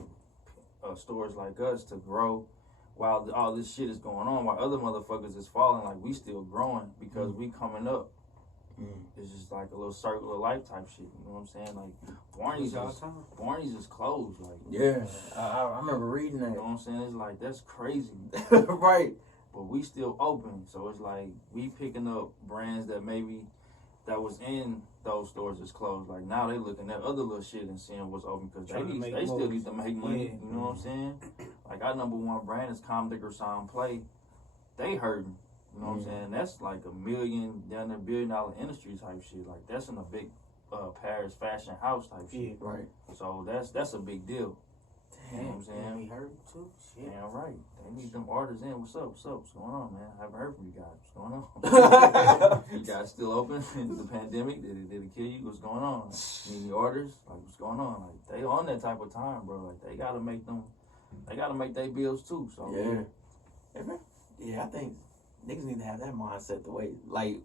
stores like us to grow while all this shit is going on, while other motherfuckers is falling. Like, we still growing because we coming up. It's just like a little circle of life type shit. You know what I'm saying? Like, Barney's is closed. Like, yeah, I remember reading that. You know what I'm saying? It's like, that's crazy. Right. But we still open. So it's like, we picking up brands that maybe that was in those stores is closed. Like, now they looking at other little shit and seeing what's open, because they still need to make money. Yeah. You know what I'm saying? Like, our number one brand is Comdigger Sound Play. They hurting. You know what I'm saying? That's like $1 billion, down there $1 billion industry type shit. Like, that's in a big Paris fashion house type shit. Yeah, right. So that's a big deal. You know what I'm saying? We hurting too. Shit. Yeah, right. They need them orders in. What's up? What's going on, man? I haven't heard from you guys. What's going on? You guys still open? The pandemic, did it kill you? What's going on? Need any orders? Like, what's going on? Like, they on that type of time, bro. Like, they gotta make their bills too. So yeah, I think niggas need to have that mindset the way, like,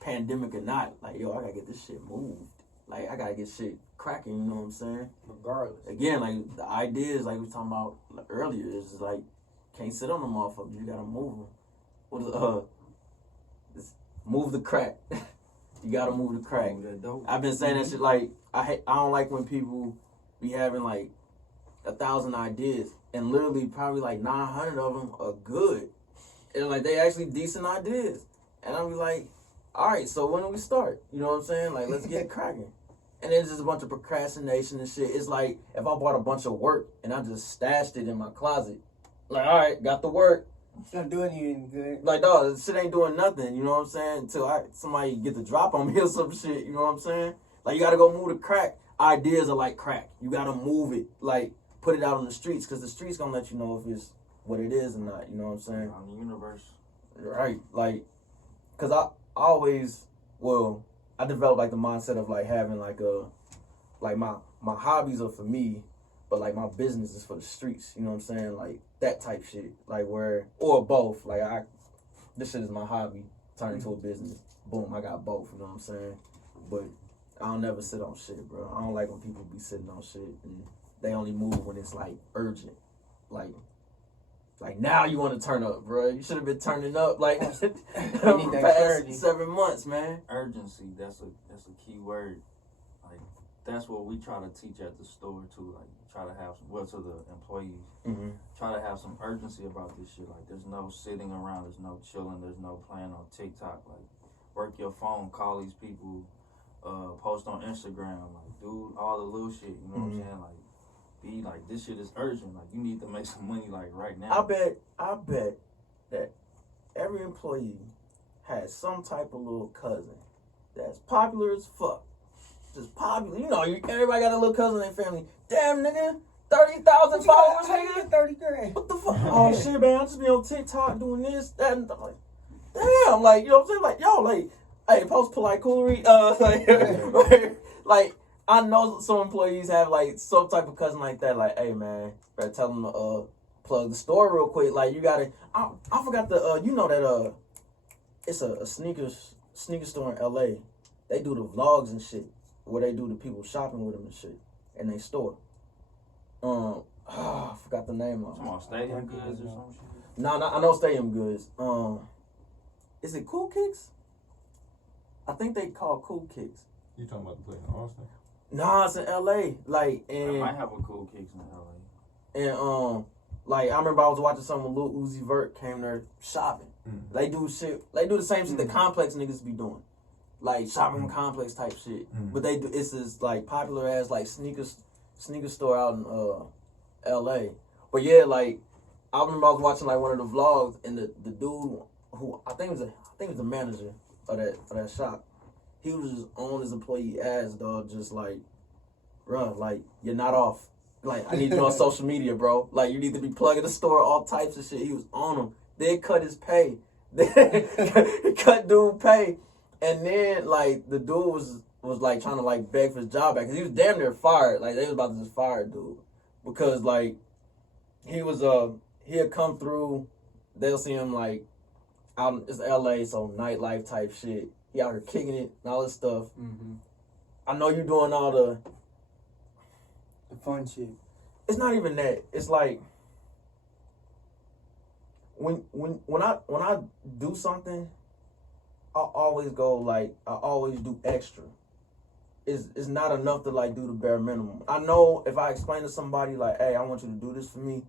pandemic or not, like, yo, I gotta get this shit moved. Like, I gotta get shit cracking, you know what I'm saying? Regardless. Again, like, the ideas, like we were talking about earlier, is just like, can't sit on the motherfuckers, you gotta move them. What is, move the crack. You gotta move the crack. I've been saying that shit, like, I don't like when people be having, like, 1,000 ideas, and literally probably, like, 900 of them are good. And, like, they actually decent ideas. And I'll be like, all right, so when do we start? You know what I'm saying? Like, let's get it cracking. And then it's just a bunch of procrastination and shit. It's like, if I bought a bunch of work and I just stashed it in my closet, like, all right, got the work. It's not doing you any good. Like, dog, this shit ain't doing nothing, you know what I'm saying? Until somebody get the drop on me or some shit, you know what I'm saying? Like, you gotta go move the crack. Ideas are like crack. You gotta move it, like, put it out on the streets, because the streets gonna let you know if it's what it is or not, you know what I'm saying? On the universe. Right, like, because I developed, like, the mindset of, like, having, like, my hobbies are for me, but, like, my business is for the streets, you know what I'm saying? Like, that type shit, like, or both, like, this shit is my hobby, turn into a business, boom, I got both, you know what I'm saying? But I don't never sit on shit, bro. I don't like when people be sitting on shit, and they only move when it's, like, urgent, like now you want to turn up, bro. You should have been turning up, like, past 7 months, man. Urgency, that's a key word. Like, that's what we try to teach at the store too. Like, try to have to the employees. Mm-hmm. Try to have some urgency about this shit. Like, there's no sitting around, there's no chilling, there's no playing on TikTok. Like, work your phone, call these people, post on Instagram, like, do all the little shit. You know what I'm saying? Like, be like, this shit is urgent. Like, you need to make some money, like, right now. I bet that every employee has some type of little cousin that's popular as fuck. Just popular. You know, everybody got a little cousin in their family. Damn, nigga. 30,000 followers, nigga. 30 grand. What the fuck? Oh, shit, man. I just be on TikTok doing this, that, and I'm like, damn. Like, you know what I'm saying? Like, yo, like, hey, post polite coolery. Like, I know some employees have, like, some type of cousin like that. Like, hey, man, better tell them to plug the store real quick. Like, you gotta, I forgot the, you know that, it's a sneaker store in LA. They do the vlogs and shit, where they do the people shopping with them and shit in their store. I forgot the name of it. Come on, Stadium Goods or some shit? No, I know Stadium Goods. Is it Cool Kicks? I think they call Cool Kicks. You talking about the place in Austin? Nah, it's in LA. Like, I and might have a Cool Kicks in LA. and like I remember I was watching something with Lil Uzi Vert came there shopping. Mm. They do shit. They do the same shit the Complex niggas be doing, like shopping Complex type shit. But they do it's this like popular ass like sneaker store out in LA. But yeah, like I remember I was watching like one of the vlogs and the dude who I think was the manager of that shop. He was just on his employee ass, dog, just like, bruh, like, you're not off. Like, I need you on social media, bro. Like, you need to be plugging the store, all types of shit. He was on him. They cut his pay. They cut dude pay. And then, like, the dude was like, trying to, like, beg for his job back. Because he was damn near fired. Like, they was about to just fire dude. Because, like, he had come through. They'll see him, like, out in LA, so nightlife type shit. He out here kicking it and all this stuff. Mm-hmm. I know you doing all the fun shit. It's not even that. It's like when I do something, I always go like I always do extra. It's not enough to like do the bare minimum. I know if I explain to somebody like, hey, I want you to do this for me.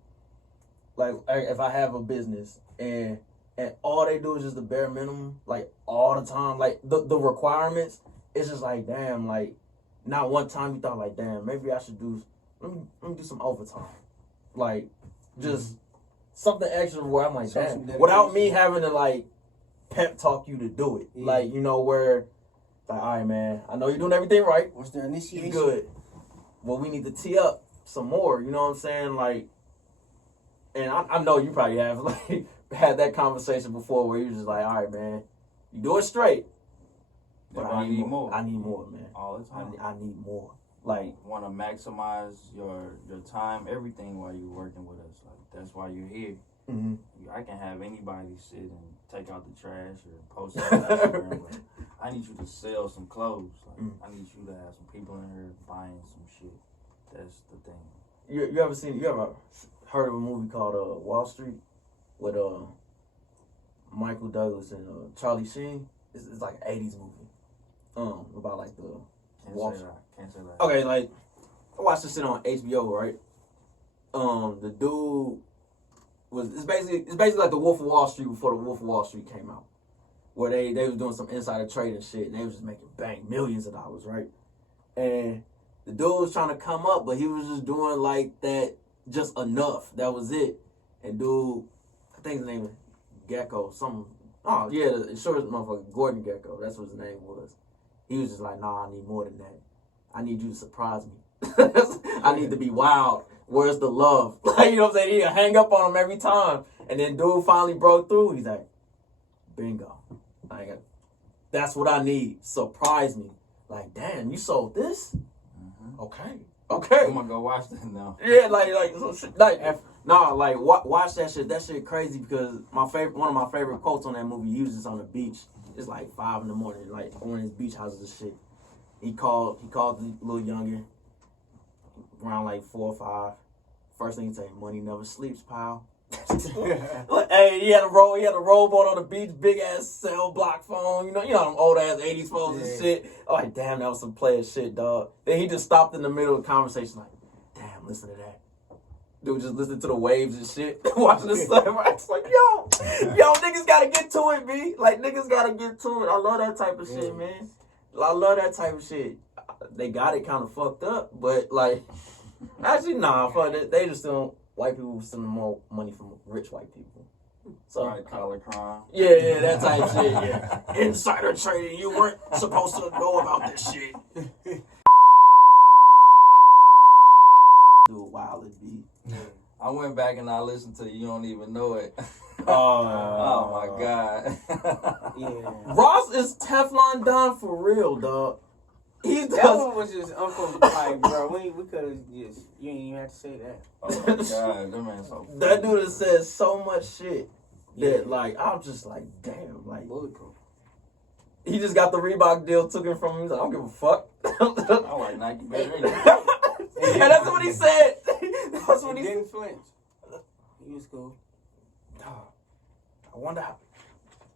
Like if I have a business and all they do is just the bare minimum, like all the time, like the requirements, it's just like, damn, like not one time you thought like, damn, maybe I should let me do some overtime. Like just something extra where I'm like, damn, without me having to like pep talk you to do it. Yeah. Like, you know, where like, all right, man, I know you're doing everything right. What's their initiation? You good. Well, we need to tee up some more, you know what I'm saying? Like, and I know you probably have like had that conversation before where you're just like, all right, man, you do it straight. But I need more. I need more, man. All the time. I need more. Like, want to maximize your time, everything while you're working with us. Like, that's why you're here. Mm-hmm. I can have anybody sit and take out the trash or post it on Instagram, but I need you to sell some clothes. Like, I need you to have some people in here buying some shit. That's the thing. You ever heard of a movie called Wall Street with Michael Douglas and Charlie Sheen? It's like an 80s movie. About like the Can't say that. Okay, like I watched this shit on HBO, right? The dude it's basically like the Wolf of Wall Street before the Wolf of Wall Street came out, where they was doing some insider trading shit and they was just making millions of dollars, right? And the dude was trying to come up, but he was just doing like that, just enough. That was it. And dude, I think his name is Gecko, something. Oh yeah, the insurance motherfucker, Gordon Gecko. That's what his name was. He was just like, nah, I need more than that. I need you to surprise me. I need to be wild. Where's the love? Like, you know what I'm saying? He'd hang up on him every time. And then dude finally broke through. He's like, bingo. That's what I need. Surprise me. Like, damn, you sold this? Mm-hmm. Okay. I'm gonna go watch that now. Yeah, watch that shit. That shit crazy because one of my favorite quotes on that movie, he was just on the beach. It's like 5 a.m, like on his beach houses and shit. He called the little younger around like 4 or 5. First thing he say, money never sleeps, pal. Like, hey, he had a rowboat on the beach, big ass cell block phone, you know them old ass 80s phones and shit. I'm like, damn, that was some player shit, dog. Then he just stopped in the middle of the conversation, like, damn, listen to that. Dude just listening to the waves and shit, watching the sunrise. Like, yo, niggas gotta get to it, B. Like, niggas gotta get to it. I love that type of shit, man. I love that type of shit. They got it kind of fucked up, but like, Actually, nah, fuck it. They just still white people stealing more money from rich white people. So White collar crime. yeah, that type shit. Yeah, insider trading. You weren't supposed to know about this shit. Do a wild beat. I went back and I listened to You Don't Even Know It. Oh my God. Yeah. Ross is Teflon Don for real, dog. He That does. one was just like, bro, we could have just, you ain't even have to say that. Oh my God, that man's so That dude has said so much shit that, Yeah. like, I'm just like, damn, like, Bulletproof. he just got the Reebok deal, took it from him. He's like, I don't give a fuck. I like Nike better anyway. And that's what he said. That's what He he said. didn't flinch. He was cool. I wonder how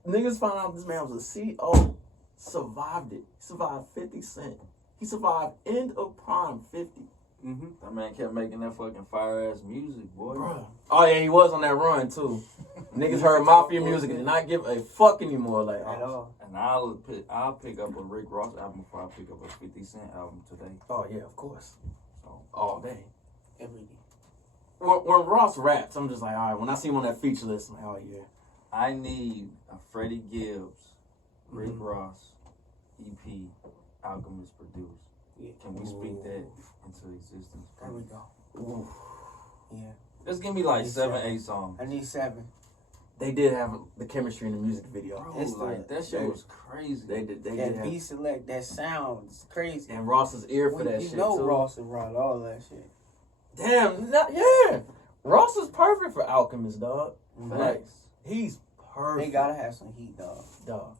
niggas found out this man was a CO. Survived it. He survived 50 Cent. He survived end of prime 50. Mm-hmm. That man kept making that fucking fire ass music, boy. Bruh. Oh yeah, he was on that run too. Niggas heard mafia music and did not give a fuck anymore. Like, At all. And I'll pick up a Rick Ross album before I pick up a 50 Cent album today. oh yeah, of course. So All day. Every day. When Ross raps, I'm just like, all right. When I see him on that feature list, I'm like, oh yeah. I need a Freddie Gibbs, Rick Mhm. Ross, EP, Alchemist produced. Yeah. Can we speak that into existence? There we go. Ooh. Yeah. Just give me like It's 7, seven. 8 songs. I need 7. They did have the chemistry in the music video. Bro, It's like that shit was crazy. They did. They did That have, beat select, that sounds crazy. and Ross's ear for that you shit know too. Ross and Rod, all that shit. Damn, yeah. Ross is perfect for Alchemist, dog. Like, Facts. he's perfect. They gotta have some heat, dog. dog.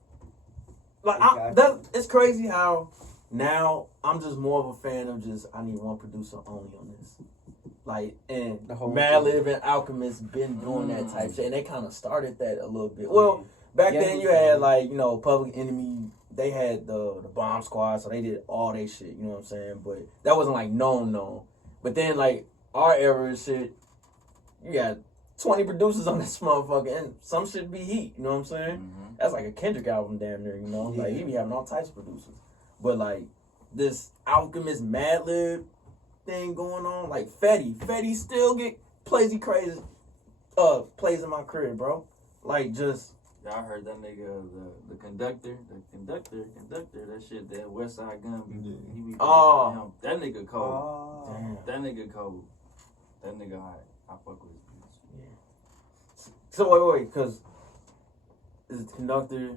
Like, Exactly. it's crazy how now I'm just more of a fan of just, I need one producer only on this. Like, and The whole Madlib thing. and Alchemist been doing that type shit, and they kind of started that a little bit. Yeah. Well, back Yeah, then you had like, you know, Public Enemy. They had the Bomb Squad, so they did all they shit. You know what I'm saying? But that wasn't like known. But then like our era and shit, you got 20 producers on this motherfucker, and some shit be heat. You know what I'm saying? Mhm. That's like a Kendrick album, damn near. You know, like Yeah. he be having all types of producers. But like this Alchemist Madlib thing going on, like Fetty still plays crazy, plays in my crib, bro. Like just. Y'all heard that nigga, the conductor, that shit, that West Side Gun. Yeah. He be Oh. that nigga cold. Oh. Damn. That nigga cold. That nigga hot. I fuck with his beats. So wait, because it's Conductor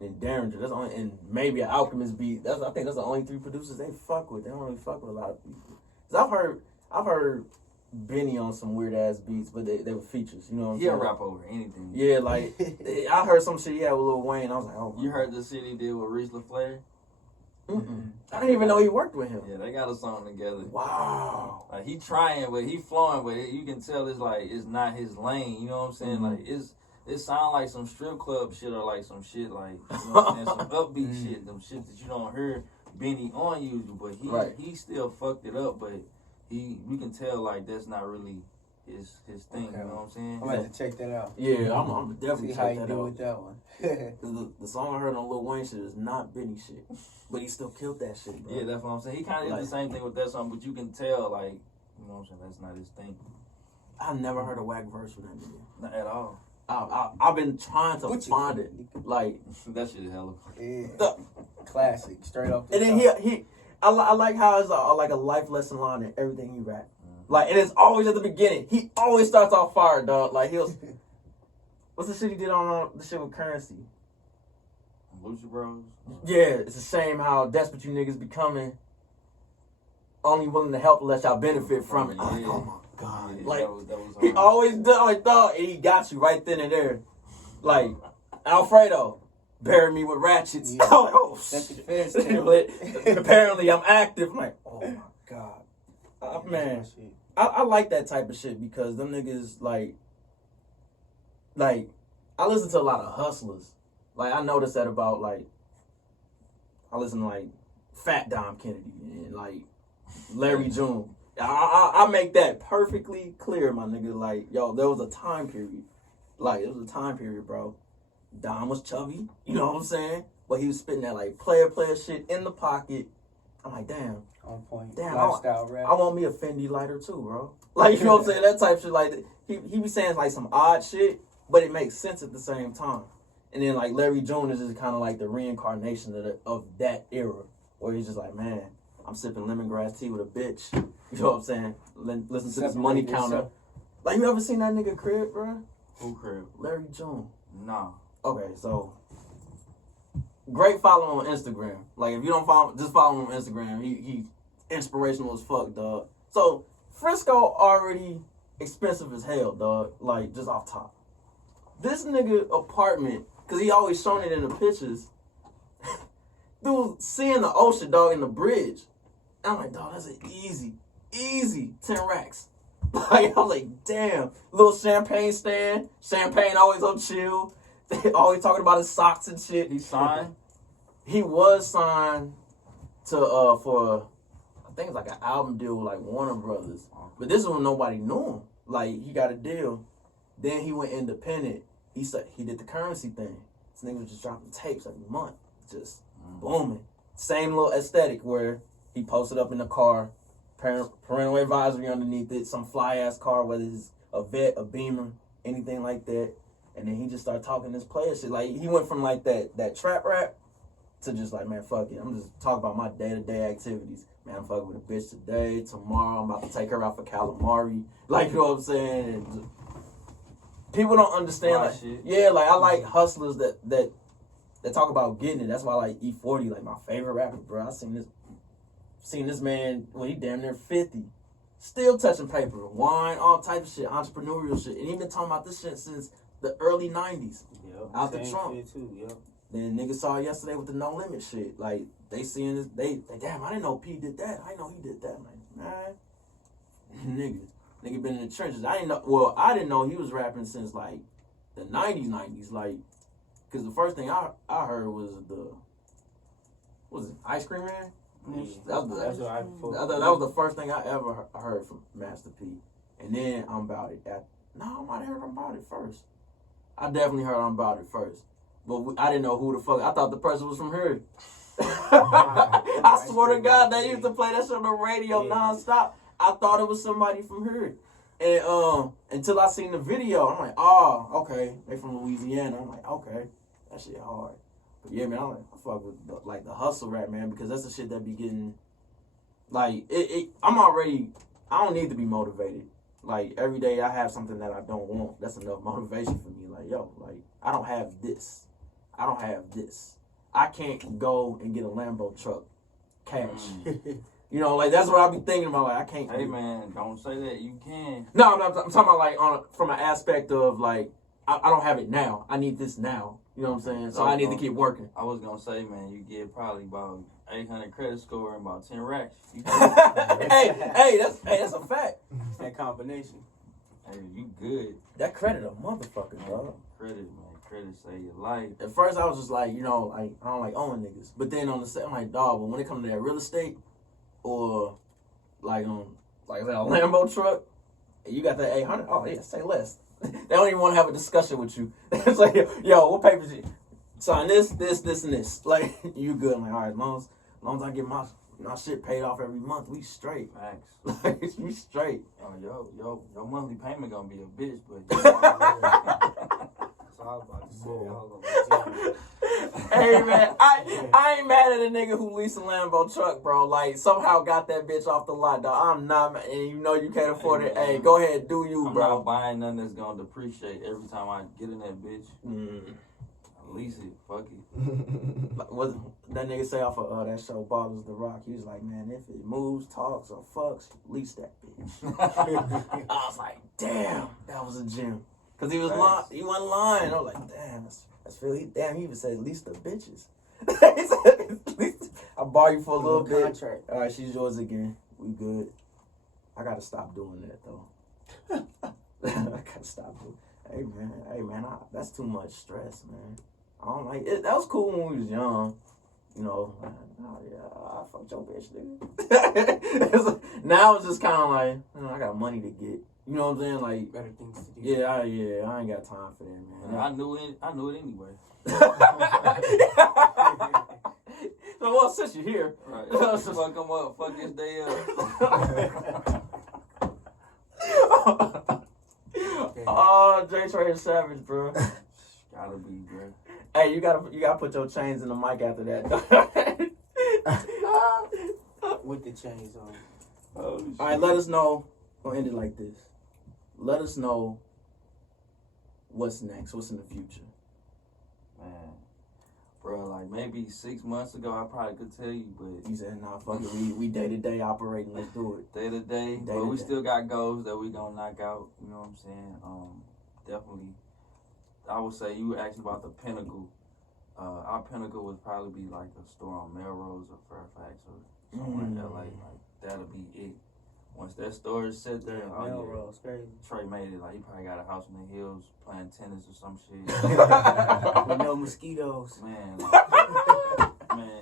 and Derringer. That's only, and maybe an Alchemist beat. I think that's the only 3 producers they fuck with. They don't really fuck with a lot of people. Cause I've heard Benny on some weird ass beats, but they were features. You know what I'm He'll saying? rap over anything. Yeah, like I heard some shit he had with Lil Wayne. I was like, oh. You heard the shit he did with Reese LaFleur? Mm-mm. I didn't even know he worked with him. Yeah, they got a song together. Wow. Like he trying, but he flowing, but you can tell it's like it's not his lane. You know what I'm saying? Mhm. Like it sound like some strip club shit or like some shit like you know what I'm saying? Some upbeat shit, them shit that you don't hear Benny on usually, but he still fucked it up, but we can tell like that's not really his thing. Okay. You know what I'm saying? I'm about to check that out. Yeah, I'm definitely See how check you that do out. with that one. 'Cause the song I heard on Lil Wayne shit is not Benny shit, but he still killed that shit, bro. Yeah, that's what I'm saying. He kind of Like- did the same thing with that song, but you can tell like you know what I'm saying. That's not his thing, I never heard a whack verse from that nigga. not at all. I've been trying to What you- find it, like, That shit is hella. Yeah. the, Classic. Straight off the and then top. I like how it's like a life lesson line in everything he rap. Like, and it's always at the beginning. He always starts off fire, dog. Like what's the shit he did on the shit with Currency? Lucha Bros. Yeah, it's a shame how desperate you niggas becoming. Only willing to help unless y'all benefit from it. I'm like, oh my god! Yeah, Like that was he hard. always done like thought, and he got you right then and there. Like Alfredo, bury me with ratchets. Yeah. I'm like, oh That's the shit. fence too. But apparently I'm active. I'm like, oh my god, man. Shit. I like that type of shit because them niggas like I listen to a lot of hustlers. Like I noticed that about like I listen to like Fat Dom Kennedy and like Larry June. I make that perfectly clear, my nigga. Like, yo, there was a time period. Like, it was a time period, bro. Dom was chubby, you know what I'm saying? But he was spitting that like player shit in the pocket. I'm like, damn. On point. Damn, Lifestyle rap. I want me a Fendi lighter too, bro. Like, you know what I'm saying? That type shit. Like, he be saying like some odd shit, but it makes sense at the same time. And then like Larry June is just kind of like the reincarnation of that era, where he's just like, man, I'm sipping lemongrass tea with a bitch. You know what I'm saying? Listen to this money counter. Like, you ever seen that nigga crib, bro? Who crib? Larry June. Nah. Okay, so great follow on Instagram. Like, if you don't follow, just follow him on Instagram. He inspirational as fuck, dog. So Frisco already expensive as hell, dog. Like, just off top. This nigga apartment, cause he always showing it in the pictures. Dude, seeing the ocean, dog, in the bridge. And I'm like, dog, that's an easy 10 racks. Like, I was like, damn. Little champagne stand. Champagne always on chill. They always talking about his socks and shit. He signed? He was signed to for I think it's like an album deal with like Warner Brothers. But this is when nobody knew him. Like, he got a deal. Then he went independent. He did the Currency thing. This nigga was just dropping tapes every month. Just booming. Same little aesthetic where he posted up in the car, parental advisory underneath it, some fly ass car, whether it's a Vet, a Beamer, anything like that. And then he just started talking this player shit. Like, he went from like that trap rap to just like, man, fuck it. I'm just talking about my day-to-day activities. Man, I'm fucking with a bitch today. Tomorrow, I'm about to take her out for calamari. Like, you know what I'm saying? And just, people don't understand. Like, shit. Yeah, like, I like hustlers that talk about getting it. That's why I like E40, like my favorite rapper, bro. I seen this man, well, he damn near 50. Still touching paper, wine, all type of shit, entrepreneurial shit. And he been talking about this shit since the early 90s. Yep. Out the trunk. Shit too, yep. Then niggas saw it yesterday with the No Limit shit. Like, they seeing this, they damn, I didn't know P did that. I didn't know he did that. I'm like, nah. Nigga been in the trenches. I didn't know he was rapping since like the 90s. Like, cause the first thing I heard was it Ice Cream Man? That was the first thing I ever heard from Master P. And then I'm About It. I might have heard I'm About It first. I definitely heard I'm About It first. But I didn't know who the fuck. I thought the person was from here. I swear to God, they used to play that shit on the radio nonstop. I thought it was somebody from here. And until I seen the video, I'm like, oh, okay. They from Louisiana. I'm like, okay. That shit hard. But yeah, man, I fuck with the hustle rap, man, because that's the shit that be getting, like, I don't need to be motivated. Like, every day I have something that I don't want. That's enough motivation for me. Like, yo, like, I don't have this. I can't go and get a Lambo truck cash. You know, like, that's what I be thinking about. Like, I can't. Hey, man, don't say that. You can. No, I'm talking about, like, from an aspect of, like, I don't have it now. I need this now. You know what I'm saying? So I need to keep working. I was going to say, man, you get probably about 800 credit score and about 10 racks. hey, that's a fact. That combination. Hey, you good. That credit a motherfucker, dog. Credit, man. Credit save your life. At first, I was just like, you know, like, I don't like owing niggas. But then on the set, I'm like, dog, but when it comes to that real estate or, like I said, a Lambo truck, you got that 800, oh, yeah, say less. They don't even want to have a discussion with you. It's like, yo, what papers you sign? This, and this. Like, you good. I'm like, all right, as long as I get my shit paid off every month, we straight. Facts. Like, we straight. Oh, your monthly payment gonna be a bitch, but That's all I was about to say. I was gonna Hey, man, I ain't mad at a nigga who leased a Lambo truck, bro. Like, somehow got that bitch off the lot, dog. I'm not, and you know you can't afford it. Hey, go ahead, do you, I'm bro. not buying nothing that's gonna depreciate every time I get in that bitch. Lease it, fuck it. What that nigga say off of that show, Ballers the Rock? He was like, man, if it moves, talks, or fucks, lease that bitch. I was like, damn, that was a gem. Cause he wasn't lying. I was like, damn, that's Philly. Damn, he even said, lease the bitches. He said, at least I'll borrow you for a little bit. contract. All right, she's yours again. We good. I gotta stop doing that though. I gotta stop doing. Hey man, that's too much stress, man. I don't like it. That was cool when we was young. You know, oh yeah, I fucked your bitch, nigga. Now it's just kind of like, I got money to get. You know what I'm saying? Like, Better things to do. yeah, I ain't got time for that, man. I knew it anyway. So, well, since you're here. Right. Fuck them up. Fuck this day up. Oh, J Trey is savage, bro. Gotta be, bro. Hey, you gotta put your chains in the mic after that. With the chains on. Oh, shit. All right, let us know. We'll end it like this. Let us know what's next. What's in the future? Man. Bro, like maybe 6 months ago, I probably could tell you, but You said, nah, fuck it. We day to day operating. Let's do it. day to day, but we still got goals that we gonna knock out. You know what I'm saying? Definitely. I would say you were asking about the pinnacle. Our pinnacle would probably be like a store on Melrose or Fairfax or somewhere in LA. Like that'll be it. Once that store is set there, Melrose, crazy. Trey made it. Like he probably got a house in the hills playing tennis or some shit. With no mosquitoes. Man,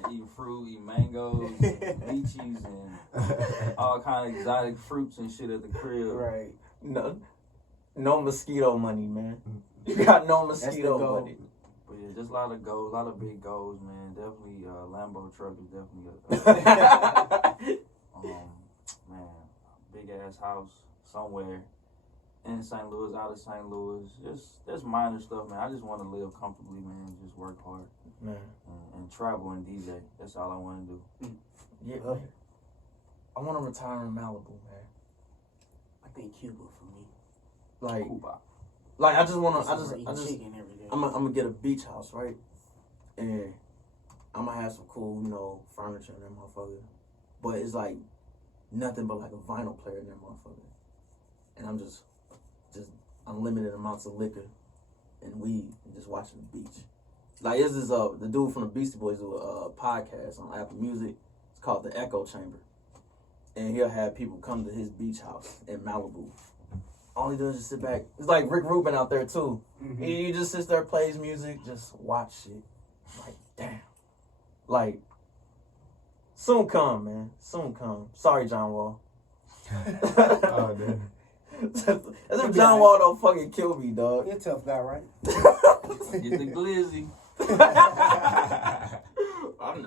eating fruit, eating mangoes, and lychees, and all kind of exotic fruits and shit at the crib. Right. No mosquito money, man. You got no mosquito goal. money. But yeah, just a lot of goals, a lot of big goals, man. Definitely, Lambo truck is definitely man, big ass house somewhere in St. Louis, out of St. Louis. Just minor stuff, man. I just want to live comfortably, man. Just work hard, Man. and travel and DJ. That's all I want to do. Yeah, man. I want to retire in Malibu, man. I think Cuba for me. Like, Cuba. I just want to. Eating chicken every day. I'm gonna get a beach house, right? And I'm gonna have some cool, furniture in that motherfucker. But it's like nothing but like a vinyl player in that motherfucker. And I'm just unlimited amounts of liquor and weed and just watching the beach. Like this is the dude from the Beastie Boys do a podcast on Apple Music. It's called The Echo Chamber. And he'll have people come to his beach house in Malibu. All he does is just sit back. It's like Rick Rubin out there too. Mm-hmm. He just sits there, plays music, just watch shit. Like, damn. Like, soon come, man. Soon come. Sorry, John Wall. Oh, damn. As if John Wall don't fucking kill me, dog. You're a tough guy, right? Get the glizzy. I'm